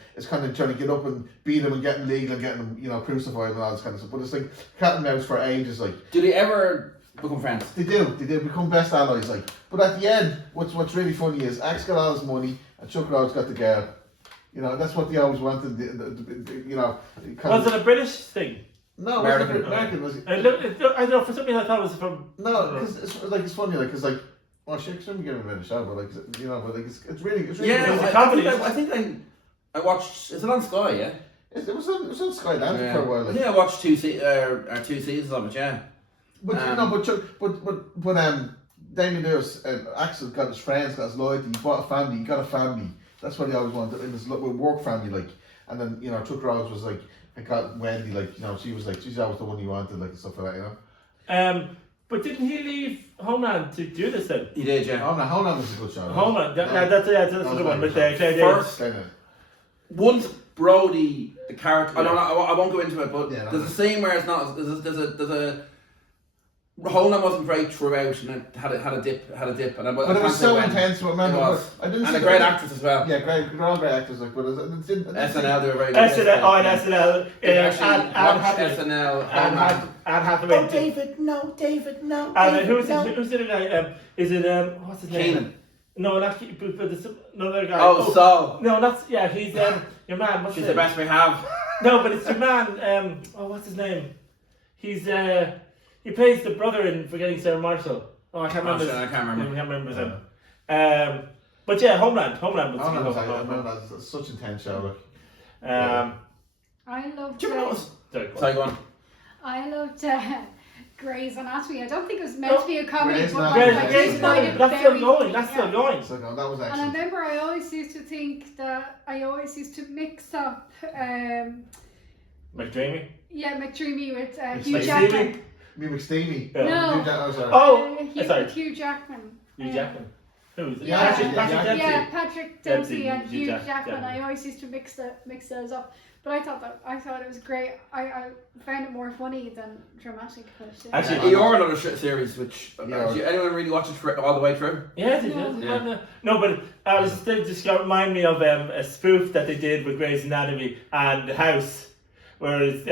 trying to get up and beat him and get him legal and getting him crucified and all this kind of stuff. But it's like cat and mouse for ages. Like, do they ever become friends? They do become best allies. Like, but at the end, what's really funny is Axe got all his money and Chuck Rhodes got the girl. That's what they always wanted. Was it a British thing? No, American. American was it? I don't know. For some reason, I thought it was from. No, because it's funny, like, because like. Well, she shouldn't give him a show, but like it's really Yeah, It's a I comedy. think I watched. Is it on Sky? Yeah. It was on Sky Dancer for a while. I Like. think I watched two seasons of it. Yeah. But Damien Lewis, Axel got his friends, got his loyalty. He bought a family. He got a family. That's what he always wanted in his work family. Like, and then Chuck Rhodes was like, I got Wendy. Like, she was like, she's always the one you wanted, like, and stuff like that. But didn't he leave Homeland to do this then? He did, yeah. Homeland was a good show. Homeland, that's the one with Claire Danes. First, once Brody, the character, I won't go into it, but there's a scene where it's not. There's a Homeland wasn't great throughout, and it had a dip, but it was so intense. Remember, I didn't. And a great actress as well. Yeah, they're all great actors. Like, but SNL, they were very good. SNL, SNL, Anne Hathaway. Oh, David, no. And who's the other guy? Is it what's his name? Keenan. No, not but there's another guy. Oh, Saul. No, he's your man. What's He's his the name? best we have. No, but it's your man. What's his name? He's he plays the brother in Forgetting Sarah Marshall. Oh, I can't remember. I can't remember. I can't remember him. But yeah, Homeland was I remember that's such intense show. I loved. Do you ever notice? Sorry, go on. I loved Grey's Anatomy. I don't think it was meant to be a comedy, Grey's but Anatomy. I just find it That's still very going. funny, That's yeah. still going. So that was And I excellent. remember I always used to think that I always used to mix up McDreamy. McDreamy with Hugh Like Jackman. Stevie? Me McSteamy. Yeah. No. Sorry. With Hugh Jackman. Hugh Jackman. Who is it? Yeah. Patrick Dempsey. Yeah, Patrick Dempsey and Hugh Hugh Jackman. Jackman. I always used to mix those up. But I thought it was great. I found it more funny than dramatic. But, Actually, You're another series which Yeah. anyone really watch it all the way through? Yeah, they No. did. Yeah. No, but they just remind me of a spoof that they did with Grey's Anatomy and The House, where it's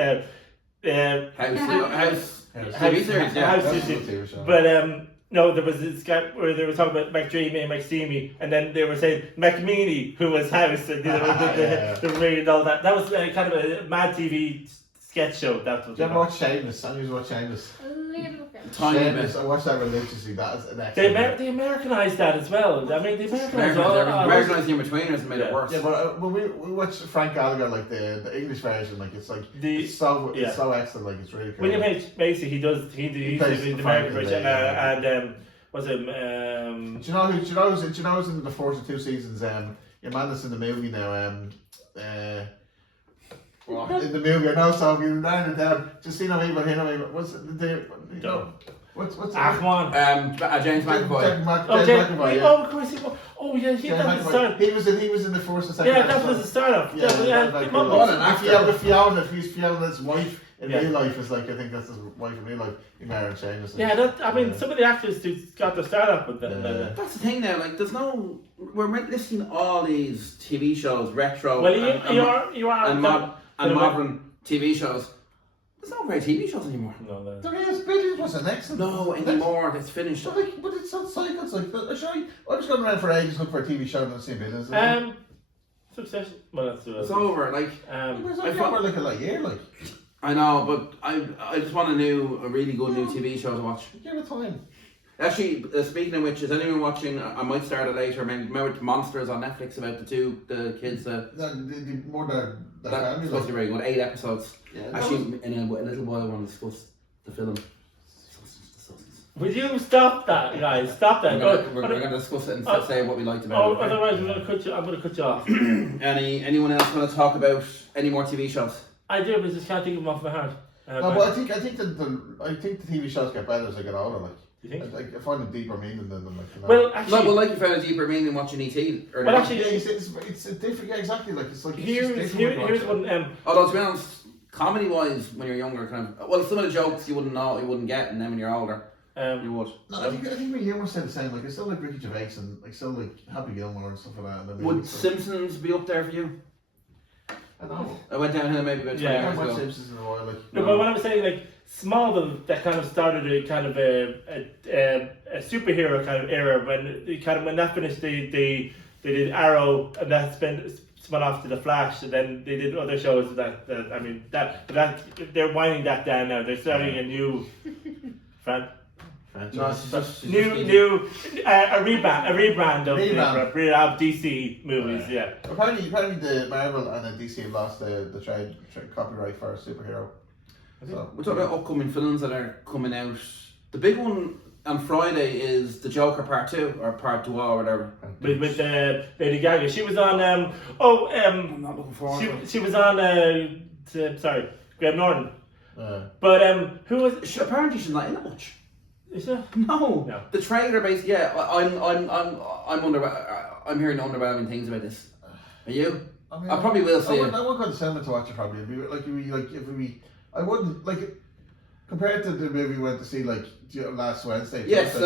House TV series, yeah. House That's a TV. TV show. But no, there was this guy where they were talking about McDreamy and McSteamy, and then they were saying McMeany, who was House, and the ring and all that. That was kind of a Mad TV sketch show. That's what. Did you ever watch Shameless? I used to watch Shameless. a little bit. Tiny Shameless. bit. I watched that religiously. That is an excellent. They Americanized that as well. I mean, they Americanized all. Americanized the in-betweeners and made it worse. Yeah, but when we watched Frank Gallagher, like the English version, like it's so excellent, like it's really cool. William H. Macy, he plays the American version, and was it? Do you know who's in the first of 2 seasons? Your man that's in the movie now. In the movie, I know. So we down and down. Just see no evil, hear no evil. What's what's Ahman. James McAvoy. James McAvoy. Yeah. Oh, of course. He was He was in the first and second. Yeah, that episode. was the start of. What an actor. If he's Fiona's wife in real life, is like I think that's his wife in real life. He married Seamus. Yeah, some of the actors who got their start up with that. That's the thing now. Like, we're listening to all these TV shows, retro. Well, you are and modern TV shows. There's no great TV shows anymore. No, There is. Billions was an excellent. No anymore. It's finished. But it's not cycles like that. I was going around for ages looking for a TV show and not seeing Billions. Succession. Well, that's It's over. Like, It was over like a year, like. I know, but I just want a really good new TV show to watch. Give it time. Actually, speaking of which, is anyone watching? I might start it later. Remember Monsters on Netflix about the kids that. More their That's family. supposed to be very good. 8 episodes. Yeah, Actually, in a little while, I want to discuss the film. Will you stop that, guys? Stop that. We're going to discuss it and say what we liked about it. Otherwise, I'm going to cut you off. Anyone else want to talk about any more TV shows? I do, but I just can't think of them off my head. No, but I think the TV shows get better as they get older. Like, you think? I find them deeper meaning than them. Like, you know. Well, actually, like you found a deeper meaning watching ET. Well, actually, yeah, it's a different. Yeah, exactly. Like it's like here's one. Although to be honest, comedy-wise, when you're younger, some of the jokes you wouldn't know, you wouldn't get, and then when you're older, You would. No, I think my humour stayed the same. Like I still like Ricky Gervais and like still like Happy Gilmore and stuff like that. And then Would maybe Simpsons be up there for you? I don't know. I went downhill maybe about 20 I years haven't watched ago. Simpsons in a while. Like No, but when I was saying like Smallville, that kind of started a kind of a superhero kind of era. When that finished, they did Arrow, and that spun off to the Flash, and then they did other shows that they're winding that down now. They're starting a new franchise. No, it's just- a rebrand of DC movies. Yeah. Apparently the Marvel and the DC have lost the trade copyright for a superhero. So We're talking about upcoming films that are coming out. The big one on Friday is The Joker Part 2 or Part 2 or whatever. With Lady Gaga, she was on. I'm not looking forward to it. She was on. Sorry, Graham Norton. uh, But who was? Apparently she's not in it much. Is she? No. No. The trailer basically. Yeah, I'm hearing underwhelming things about this. Are you? I mean, I probably will see I it. won't go to cinema to watch it. Probably I wouldn't like compared to the movie we went to see like last Wednesday. Yes, Tuesday,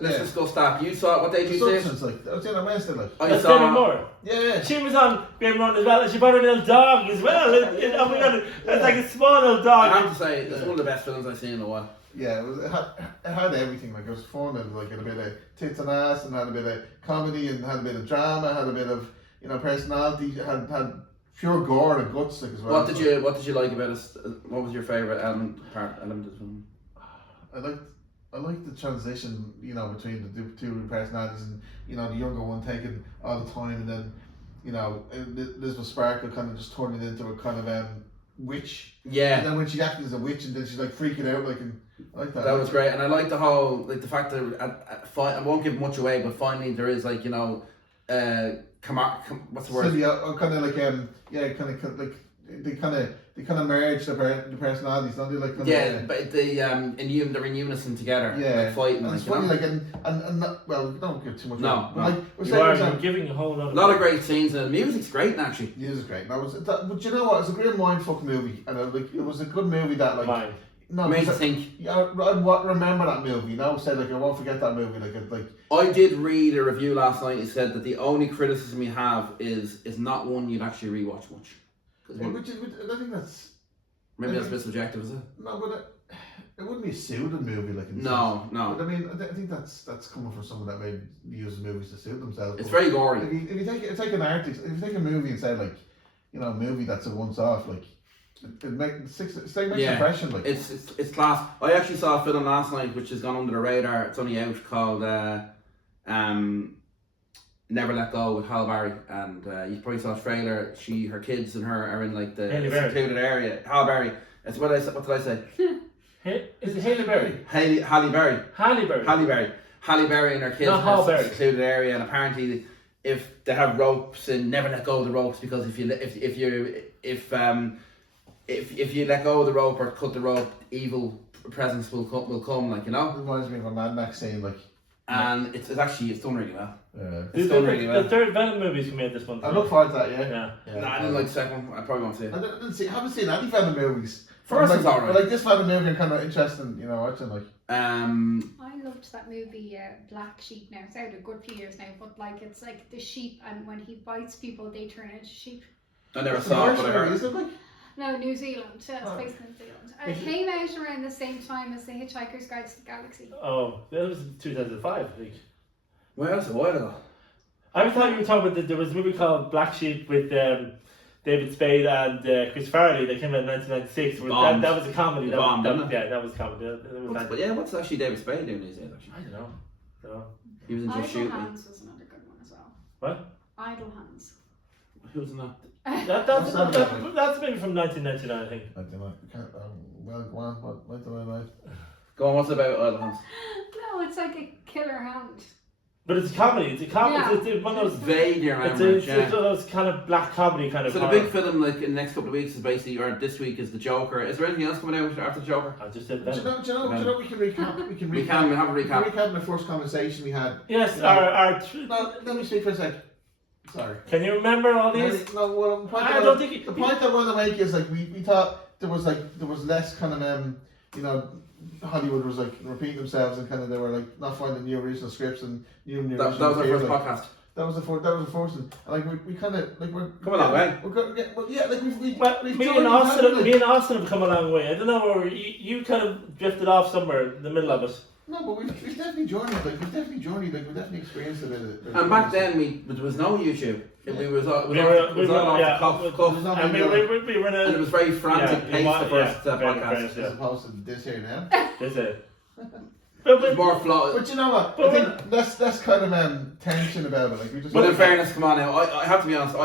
let's discuss that. You saw it. What day did you see it? Substance, like I was on Wednesday, like I That's saw. Demi Moore. yeah. She was on Graham Norton as well, and she brought her little dog as well. Oh my god, it's like a small little I have dog. to say, it's one of the best films I've seen in a while. Yeah, it had everything. Like it was fun and like it had a bit of tits and ass and had a bit of comedy and had a bit of drama, had a bit of personality, had pure gore and guts like as well. What did you like about it? What was your favourite element of the film? I liked the transition, between the two personalities and the younger one taking all the time and then Elizabeth Sparkle kind of just turning into a kind of witch. Yeah. And then when she acted as a witch and then she's like freaking out and I like that. That was great, and I like the whole the fact that I won't give much away, but finally there is what's the word? So kind of like they kind of merge the personalities, don't they? Like but they're in unison together, yeah, fighting. And it's funny, and not, well, don't give too much. No, away. no. But like, You're giving a whole lot. A lot of great scenes, and the music's great actually. It is great. But you know what? It's a great mindfuck movie, and it was a good movie that like. Fine. No, made you think. Yeah, I remember that movie. Said I won't forget that movie. I did read a review last night. It said that the only criticism you have is not one you'd actually rewatch much. I think that's. Maybe that's a bit subjective, is it? No, but it wouldn't be a suited movie like. No. But I mean, I think that's coming from someone that made use movies to suit themselves. It's very gory. If you take an artist, if you take a movie and say like, a movie that's a once off, like. It makes an impression. Like it's class. I actually saw a film last night which has gone under the radar. It's only out called Never Let Go with Halle Berry, and you probably saw a trailer. Her kids and her are in like the secluded area. Halle Berry. That's what did I say? Is it Halle Berry? Halle Berry. Halle Berry. Halle Berry. Halle Berry and her kids Not Halle in a Berry. secluded area, and apparently if they have ropes and never let go of the ropes, because if you let go of the rope or cut the rope, evil presence will come, like, It reminds me of a Mad Max scene, like. And it's done really well. Yeah. It's done really well. The third Venom movie's coming out this month. I look forward to that. Yeah. Nah, I didn't like the second one. I probably won't see it. I haven't seen any Venom movies. First one's alright. But like this Venom movie, I'm kind of interested in, watching like. I loved that movie Black Sheep. Now it's out a good few years now, but like it's like the sheep, and when he bites people, they turn into sheep. I never saw it, but I heard. Is it like? No, New Zealand. It's based in New Zealand. And it came out around the same time as The Hitchhiker's Guide to the Galaxy. Oh, that was 2005, I think. Well, that's a while ago. I thought you were talking about there was a movie called Black Sheep with David Spade and Chris Farley that came out in 1996. That was a comedy. That was a comedy. What's actually David Spade doing these days? Actually, I don't know. He was in Just Shoot Me. Idle Hands was another good one as well. What? Idle Hands. Who's in that? That's maybe from 1999, I think. I don't know. Well, go on. What do I like? Go on. What's it about Idle Hands? No, it's like a killer hand. But it's a comedy. It's one of those vague. It's one of those kind of black comedy kind of. So horror. the big film, like in the next couple of weeks, is basically, or this week, is the Joker. Is there anything else coming out after the Joker? I just said Do you know? We can recap. We can have a recap. We can recap the first conversation we had. Yes, No, let me speak for a sec. Sorry. Can you remember all these? No, well, the point I want to make is like we thought there was less kind of you know, Hollywood was like repeating themselves and kind of they were like not finding new original scripts and new That was our material, first like, podcast. That was the first one. And like we kind of like we're Come a long way. Yeah, like we've Me and Austin have come a long way. I don't know where you kind of drifted off somewhere in the middle of it. No, but we've definitely journeyed. Like we've definitely experienced it. And back then, there was no YouTube. We were all We off were the cuff, and we were in and it a. was very frantic pace. The first podcast. as opposed to this here now. Is it? It was more flow. But you know what? I think that's kind of tension about it. Like we just. But in fairness, come on now. I have to be honest.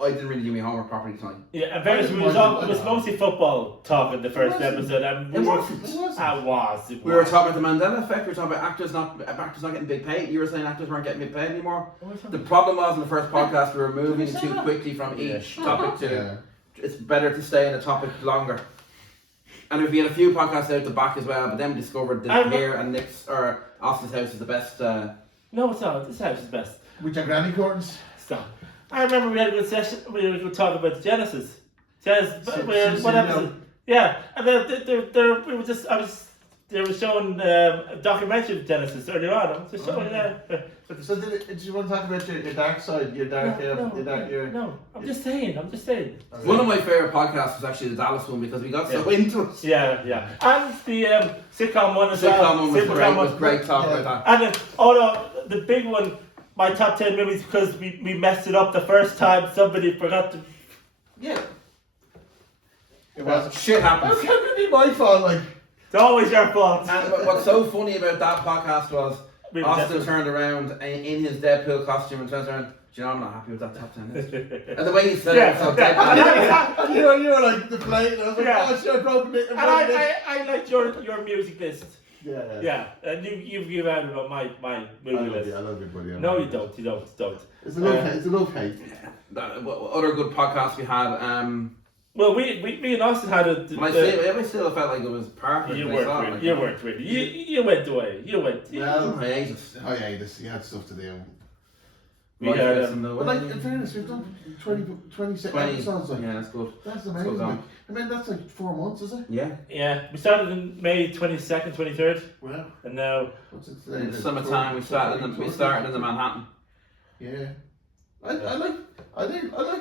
I didn't really do my homework properly tonight. Yeah, in fairness, it was mostly football talk in the first episode. And It was. We were talking about the Mandela effect. We were talking about actors not getting big pay. You were saying actors weren't getting big pay anymore. The problem was in the first podcast we were moving too quickly from each topic to. Yeah. It's better to stay in a topic longer. And we had a few podcasts out the back as well, but then we discovered that here and Nick's or Austin's house is the best. No, it's not. This house is best. With your granny curtains. Stop. I remember we had a good session. We were talking about Genesis. What episode? Yeah, and we were just. They were showing a documentary of Genesis earlier on. I was just showing So did you want to talk about your dark side, your dark No, I'm just saying. Okay. One of my favourite podcasts was actually the Dallas one because we got so into it. Yeah. And the sitcom one as well. Sitcom one was great talk about that. And then, the big one, my top 10 movies, because we messed it up the first time. Somebody forgot to. Yeah. It was. Shit happens. How can it be my fault? Like. It's always your fault. And what's so funny about that podcast was Austin turned around in his Deadpool costume and turns around. Do you know I'm not happy with that top 10 list? And the way he said it was so Deadpool. You were like the plate. And I was like, oh shit, broken it. And I liked your music list. Yeah. And you've added about my movie list. I love your buddy. No, you don't. It's a love hate. Other good podcasts we had. Well, me and Austin had a. I still felt like it was perfect. You weren't really. You went away. You went. Well, hiatus. You had stuff to do. We had. But like in fairness, we've done 26 episodes. Like, yeah, that's good. That's amazing. Like, I mean, that's like 4 months, is it? Yeah. Yeah, we started in May 22nd, 23rd. Wow. And now. What's it In the summertime, we started in the Manhattan. Yeah. I like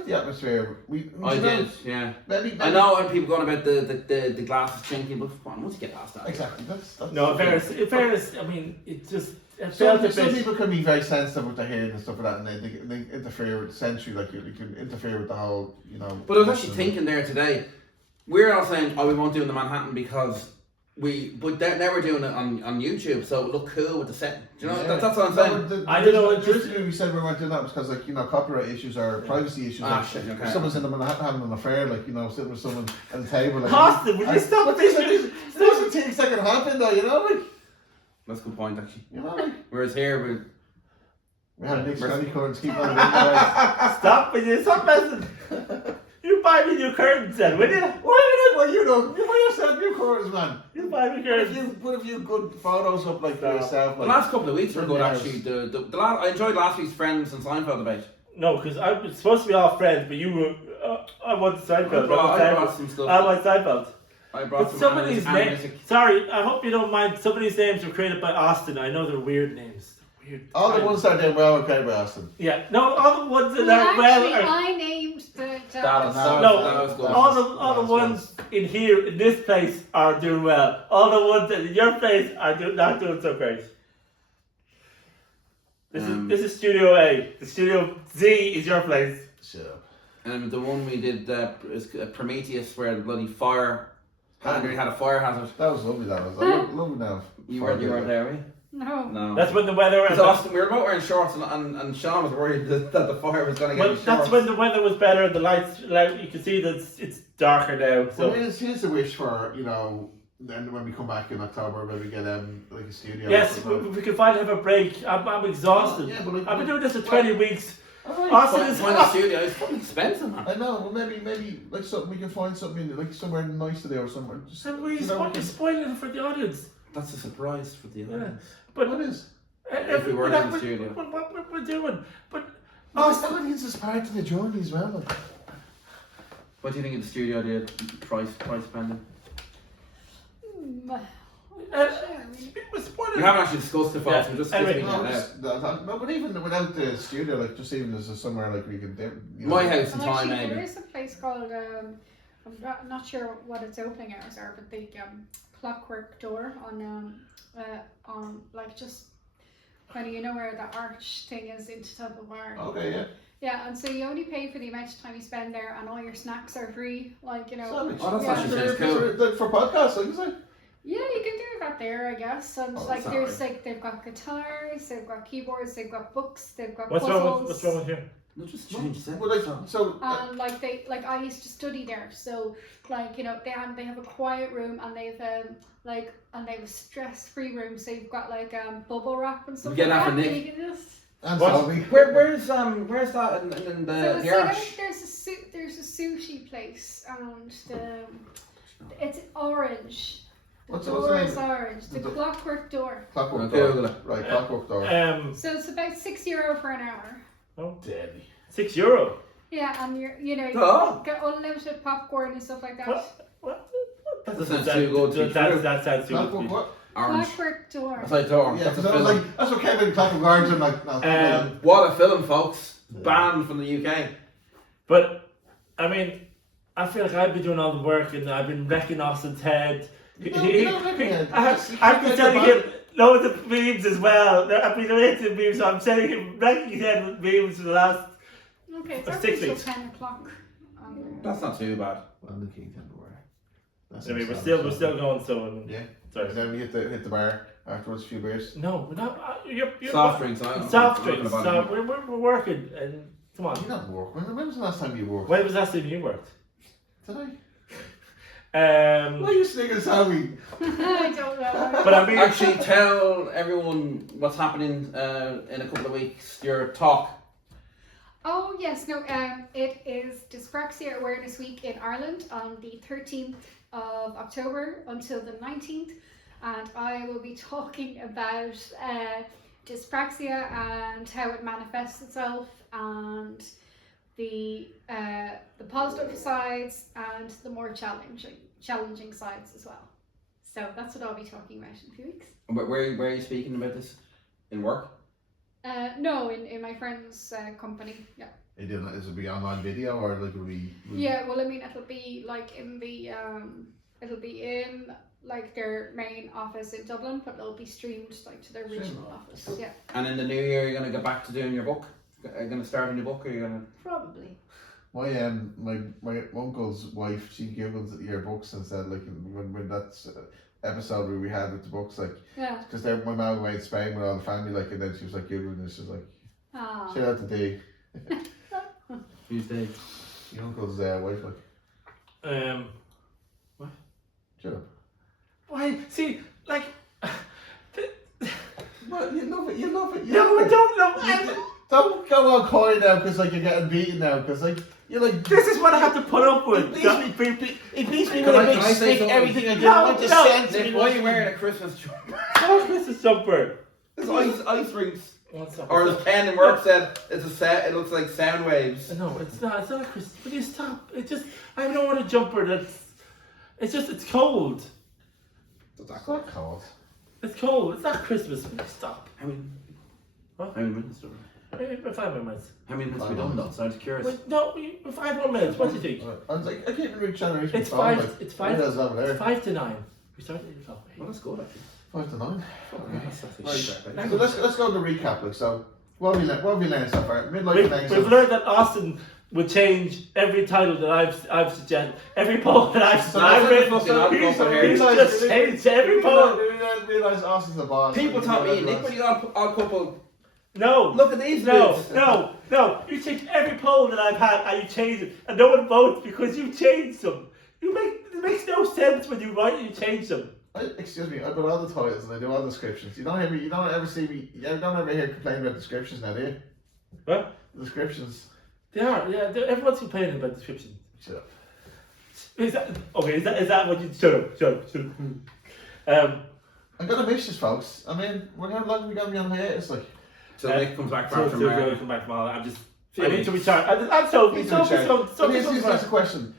the atmosphere. I did, yeah. Maybe, I know when people going about the glasses chinking, but come on, once you get past that. Exactly. That's no, in fairness, I mean, it just. Some people can be very sensitive with their hearing and stuff like that, and they interfere with the sensory, like you can interfere with the whole, you know. But I was actually thinking there today, we're all saying, we won't do it in the Manhattan because but now we're doing it on YouTube, so it look cool with the set. Do you know, that's what I'm saying. I don't know. Originally we said we weren't doing that because, like, you know, copyright issues or privacy issues. Shit, okay. If someone's in the Manhattan having an affair, like, you know, sitting with someone at the table. Like, Austin, would you stop this? These are things that can happen, though, you know, like. That's a good point, actually. You know, like. Whereas here, we have Nick's curtains keep on the Stop messing. You buy me new curtains then, will you? Well, you know, you buy yourself new curtains, man. You buy me curtains. Put a few good photos up like for yourself. The Like, last couple of weeks were good, actually. I enjoyed last week's Friends and Seinfeld debate. No, because I was supposed to be all friends, but you were. I wanted Seinfeld. I brought some stuff. I want Seinfeld. I brought some of these names. Sorry, I hope you don't mind. Some of these names were created by Austin. I know they're weird names. all the ones that are doing well are created by Austin. Yeah, no, all the ones that are well. I named the Dallas. No, all the ones in here in this place are doing well. All the ones that in your place are not doing so great. This is Studio A. The Studio Z is your place. Shut up. The one we did is Prometheus, where the bloody fire. Henry had a fire hazard. That was lovely. That was lovely. Now You weren't there, were you? No. That's when the weather. Because Austin, we were about wearing shorts, and Sean was worried that the fire was going to get Well, shorts. that's when the weather was better and the lights. Like, you can see that it's darker now. So well, here's the wish for, you know, then when we come back in October, when we get like a studio. yes, we can finally have a break. I'm exhausted. Yeah, but like, I've been doing this for 20 weeks. Austin is find a studio. It's fucking expensive, man. I know, but maybe like something we can find something like somewhere nice to do or somewhere. Just, You're spoiling it for the audience. That's a surprise for the audience. But what is? If we weren't in the studio. What we're doing. But Austin is part of the journey as well. Like. What do you think of the studio? The price pending? We haven't actually discussed it, folks. We're just Anyway, skipping it now. No, but even without the studio, like just even as somewhere like we can do. My house in Well, time, actually, there maybe. is a place called I'm not sure what its opening hours are, but the Clockwork Door on like just kind of, you know, where the arch thing is into top of bar. Okay, yeah. Yeah, and so you only pay for the amount of time you spend there, and all your snacks are free. Like, you know. Oh, that's yeah. actually sounds cool. For podcasts, like you say. Yeah, you can do that there, I guess. And Oh, like, that's there's alright. like they've got guitars, they've got keyboards, they've got books, they've got What's puzzles. wrong with here? No, just change that. Well, like so. And like I used to study there, so like, you know, they have a quiet room, and they've a stress-free room. So you've got like bubble wrap and stuff. You get like that for that. Nick. and you can just. And What? Salvi. Where's that in So the see, arch? there's a sushi place, and it's orange. The What's door the is name? orange. The The- Clockwork Door. Clockwork Okay, Door. Google it. Right, Clockwork Door. So it's about €6 for an hour. Deadly. €6. Yeah, and you Oh. get unlimited popcorn and stuff like that. What? That sounds too good to be true. That sounds too good. Clockwork to be- what? Orange. Clockwork Door. That's like door. Yeah, That's a because I was film. like, that's what came in Clockwork Orange and like, no. What a film, folks. Banned from the UK. But I mean, I feel like I've been doing all the work and I've been wrecking Austin's head. You don't have it. I've been sending him loads of memes as well. I've been related memes, so I'm sending him wrecking his head with memes for the last. Okay, it's Or actually 6 till weeks. 10 o'clock. That's not too bad. Well, the King Underwear. That's I mean, we're still going. So Yeah. sorry. And then we hit the bar afterwards, a few beers. No, we're not. You're Soft drinks. I don't know. Soft I'm not drinks. gonna So bother we're working and come on. You not work. When was the last time you worked? When was the last time you worked? Today. Why are you singing Sammy? I don't know. But I mean, Actually, tell everyone what's happening in a couple of weeks. Your talk. Oh yes, no. It is Dyspraxia Awareness Week in Ireland on the 13th of October until the 19th, and I will be talking about dyspraxia and how it manifests itself, and the positive sides and the more challenging sides as well. So that's what I'll be talking about in a few weeks. Where are you speaking about this? In work? No, in my friend's company. Yeah. Is it be online video or like will be? Yeah, well, I mean, it'll be like in like their main office in Dublin, but it'll be streamed like to their regional office. Yeah, And in the new year, you're going to go back to doing your book? Are you going to start a new book, or are you going to... probably. My uncle's wife, she googled your books and said like when that's episode where we had with the books, like Yeah. because my mum away in Spain with all the family, like, and then she was like googling this, she was like Ah. shout out to Dee, Who's Dave? your uncle's wife, like shut up. why? See, like. Well, you love it. No, I don't know. Don't go on coy now because like you're getting beaten now because like you're like. This is what I have to put up with. It beats me Can with I- a big can I say stick. something? Everything I do, No, I just no. sense Nick, why are you wearing a Christmas jumper? Oh, Mrs. Jumper. It's ice rinks. What's up? Or as Ken in work said, it's a set. It looks like sound waves. No, it's not. It's not a Christmas. Will you stop? It just. I don't want a jumper that's. It's just. It's cold. It's not cold. It's cold. It's not Christmas. Will you stop? How many? What? How many minutes? Maybe 5 more minutes. How many minutes have we done though? So I'm just curious. Wait, no, 5 more minutes. What do you think? I was like, I can't even reach generation. It's 5. It's 5. It's over there. It's 5 to 9. We started at 12. Well, that's good actually. 5 to 9. Right. So let's go to the recap. Like, so what have we learned so far? Midlife We've connection. learned that Austin would change every title that I've suggested, every poll that I've written. He's just changed every poll. Realize Austin's the boss. People taught me, Nick, when you got odd couple, No. look at these No, bits. no. You change every poll that I've had and you change it, and no one votes because you changed them. It makes no sense when you write and you change them. Excuse me, I put all the titles and I do all the descriptions. You don't ever see me. You don't ever hear complaining about descriptions now, do you? What? The descriptions. They are. Yeah. Everyone's complaining about description. Shut up. Is that what you? Shut up. I'm gonna miss this, folks. I mean, how long have we got to be on hiatus? Like, So Nick comes back So from going America. come back from all that. I need to Few recharge. I'm Sophie. here's the question: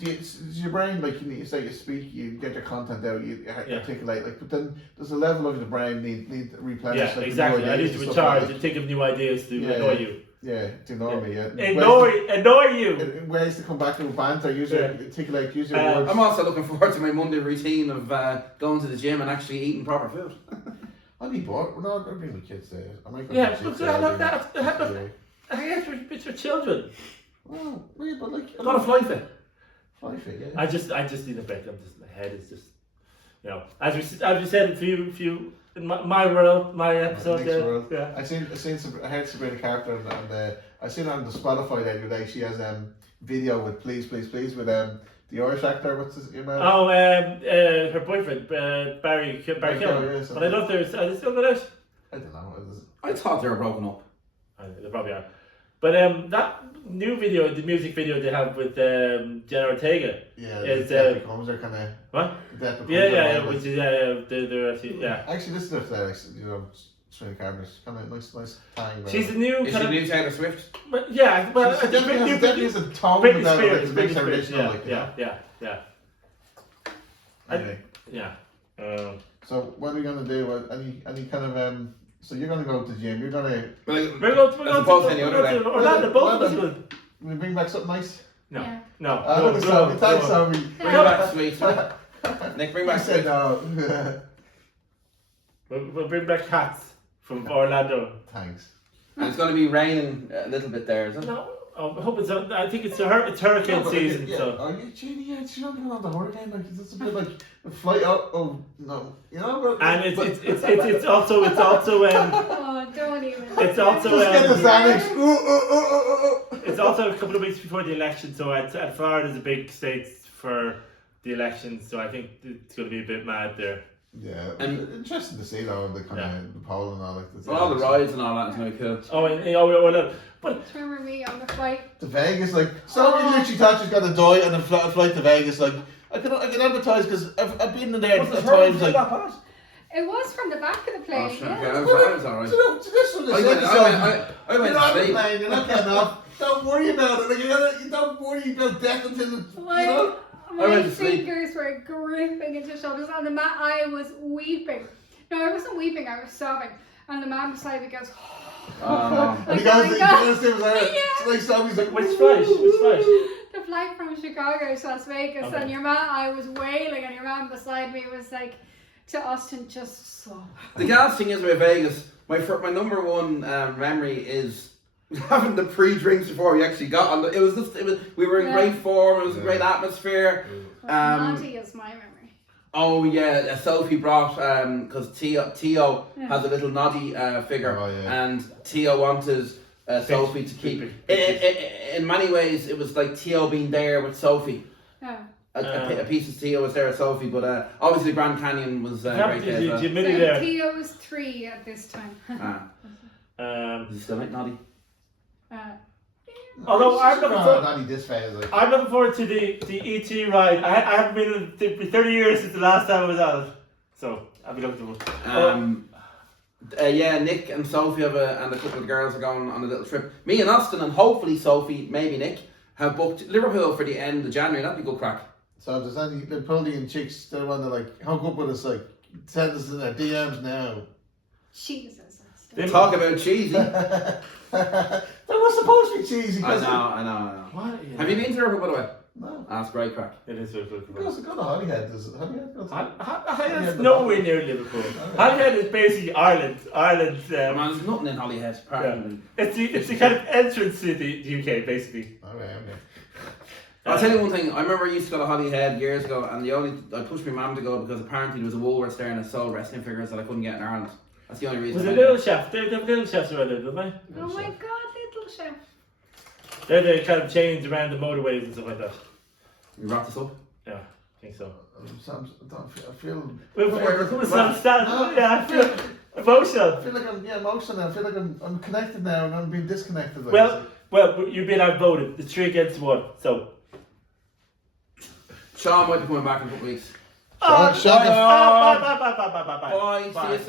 does your brain, like, you say you speak, you get your content out, you Yeah. articulate, like, but then there's a level of the brain need replenish. Yeah, like, exactly. new I need ideas to and stuff recharge like and think of new ideas to Yeah, annoy yeah. you. Yeah, to annoy me, yeah. Annoy you. Ways to come back with banter, use your articulate, use your words. I'm also looking forward to my Monday routine of going to the gym and actually eating proper food. I'll be bored. We're not bringing the kids there. I might go Yeah, to the but kids I love there, that. It's your children. Well, yeah, but like, A lot of fly fit. fly fit, yeah. I just need a break. My head is just, as we said a few in my world, my episode Nick's there. world. Yeah. I heard Sabrina Carpenter and I seen her on the Spotify the other day. She has video with Please Please Please with the Irish actor. What's his name? Oh, her boyfriend Barry Keoghan. Yeah, But I don't know if are they still good out? I don't know. I thought they were broken up. They probably are. But that new video, the music video they have with Jenna Ortega. Yeah, It's, Death Becomes her kind of. What? Death Becomes Yeah, her which vibe. is they're actually Actually, this is Sabrina Carpenter's kind of nice tang. She's a new Is she kind of new Taylor Swift? yeah. Well, She definitely has a tone Britney that Spears, like, makes her Britney original. Spears, Like, yeah. Anyway, Yeah. so what are we gonna do? Any kind of So you're gonna go to the gym. You're gonna. We're going to Orlando. Both of us good. We bring back something nice. No, Yeah. no. Look at Sammy. Thanks, Sammy. Bring back sweets. Nick, bring I back said sweets. no. We'll bring back hats from Orlando. Thanks. And it's going to be raining a little bit there, isn't it? No, I hope it's. I think it's hurricane season. Yeah. So. Oh, she's not going on the hurricane. Like it's a bit like a flight up. Oh no, but And it's also Oh, don't even. It's also just get the Xanax. it's also a couple of weeks before the election, so at Florida's a big state for the election, so I think it's going to be a bit mad there. Yeah, And- interesting to see though the kind of the poll and all like that. Well, all the rides and all that is going to be cool. Oh, and but Remember me on the flight? To Vegas, like somebody literally thought she's gonna die and then flight to Vegas. Like I can advertise because I've been in there at times. Like It was from the back of the plane. Oh, sure. yeah. Yeah, I was alright. so this one I is went you're to on the sleep. plane, you're not getting off. Don't worry about it. Like you don't worry about death until My I went to sleep. fingers were gripping into his shoulders, and the man, I was weeping. No, I wasn't weeping, I was sobbing. And the man beside me goes, Oh, And he Like, goes, oh my he God. goes to his Yeah. It's like somebody's like, which flight? the flight from Chicago to Las Vegas, Okay. and your man, I was wailing, and your man beside me was like, to Austin, just so. the gas thing is with Vegas. My number one memory is having the pre-drinks before we actually got on. We were in Yeah. great form. It was a great atmosphere. Naughty is my memory. Oh yeah, Sophie brought because Tio Yeah. has a little Noddy figure, Oh, yeah. and Tio wanted Sophie to keep it. In many ways, it was like Tio being there with Sophie. Yeah. A piece of Tio was there with Sophie, but obviously Grand Canyon was great there as well. You admitted So there. Theo was 3 at this time. Does he still make Noddy? Although I'm looking for- Not this phase, like. I'm looking forward to the ET ride. I haven't been in 30 years since the last time I was on it, so I'll be looking forward. Yeah, Nick and Sophie and a couple of girls are going on a little trip. Me and Austin and hopefully Sophie, maybe Nick, have booked Liverpool for the end of January. That'd be good crack. So if there's any the Puldian chicks that want to like hook up with us, like send us in their DMs now. Jesus. Talk about cheesy. They were supposed to be cheesy. I Cause know. What? Have you been to Liverpool, by the way? No. That's great crack. It is very good. Because go to Holyhead. Does Holyhead go to? Holyhead's nowhere near Liverpool. Holyhead is basically Ireland. Ireland's. Man, there's nothing in Holyhead, apparently. It's the kind of entrance to the UK, basically. Okay. I'll tell you one thing. I remember I used to go to Holyhead years ago, and I pushed my mum to go because apparently there was a Woolworths there and it sold wrestling figures that I couldn't get in Ireland. That's the only reason. Was I it went. Little Chef? They have Little Chefs around there, don't they? Oh my god, little chef. They're the kind of chains around the motorways and stuff like that. You wrap this up? Yeah, I think so. I feel. I feel emotional. I feel like I'm emotional. I feel like I'm connected now and I'm being disconnected. Like, Well, you've been outvoted. The 3 against 1. So. Sean might be coming back in a couple of weeks. Shocking. Bye. Bye. See you soon.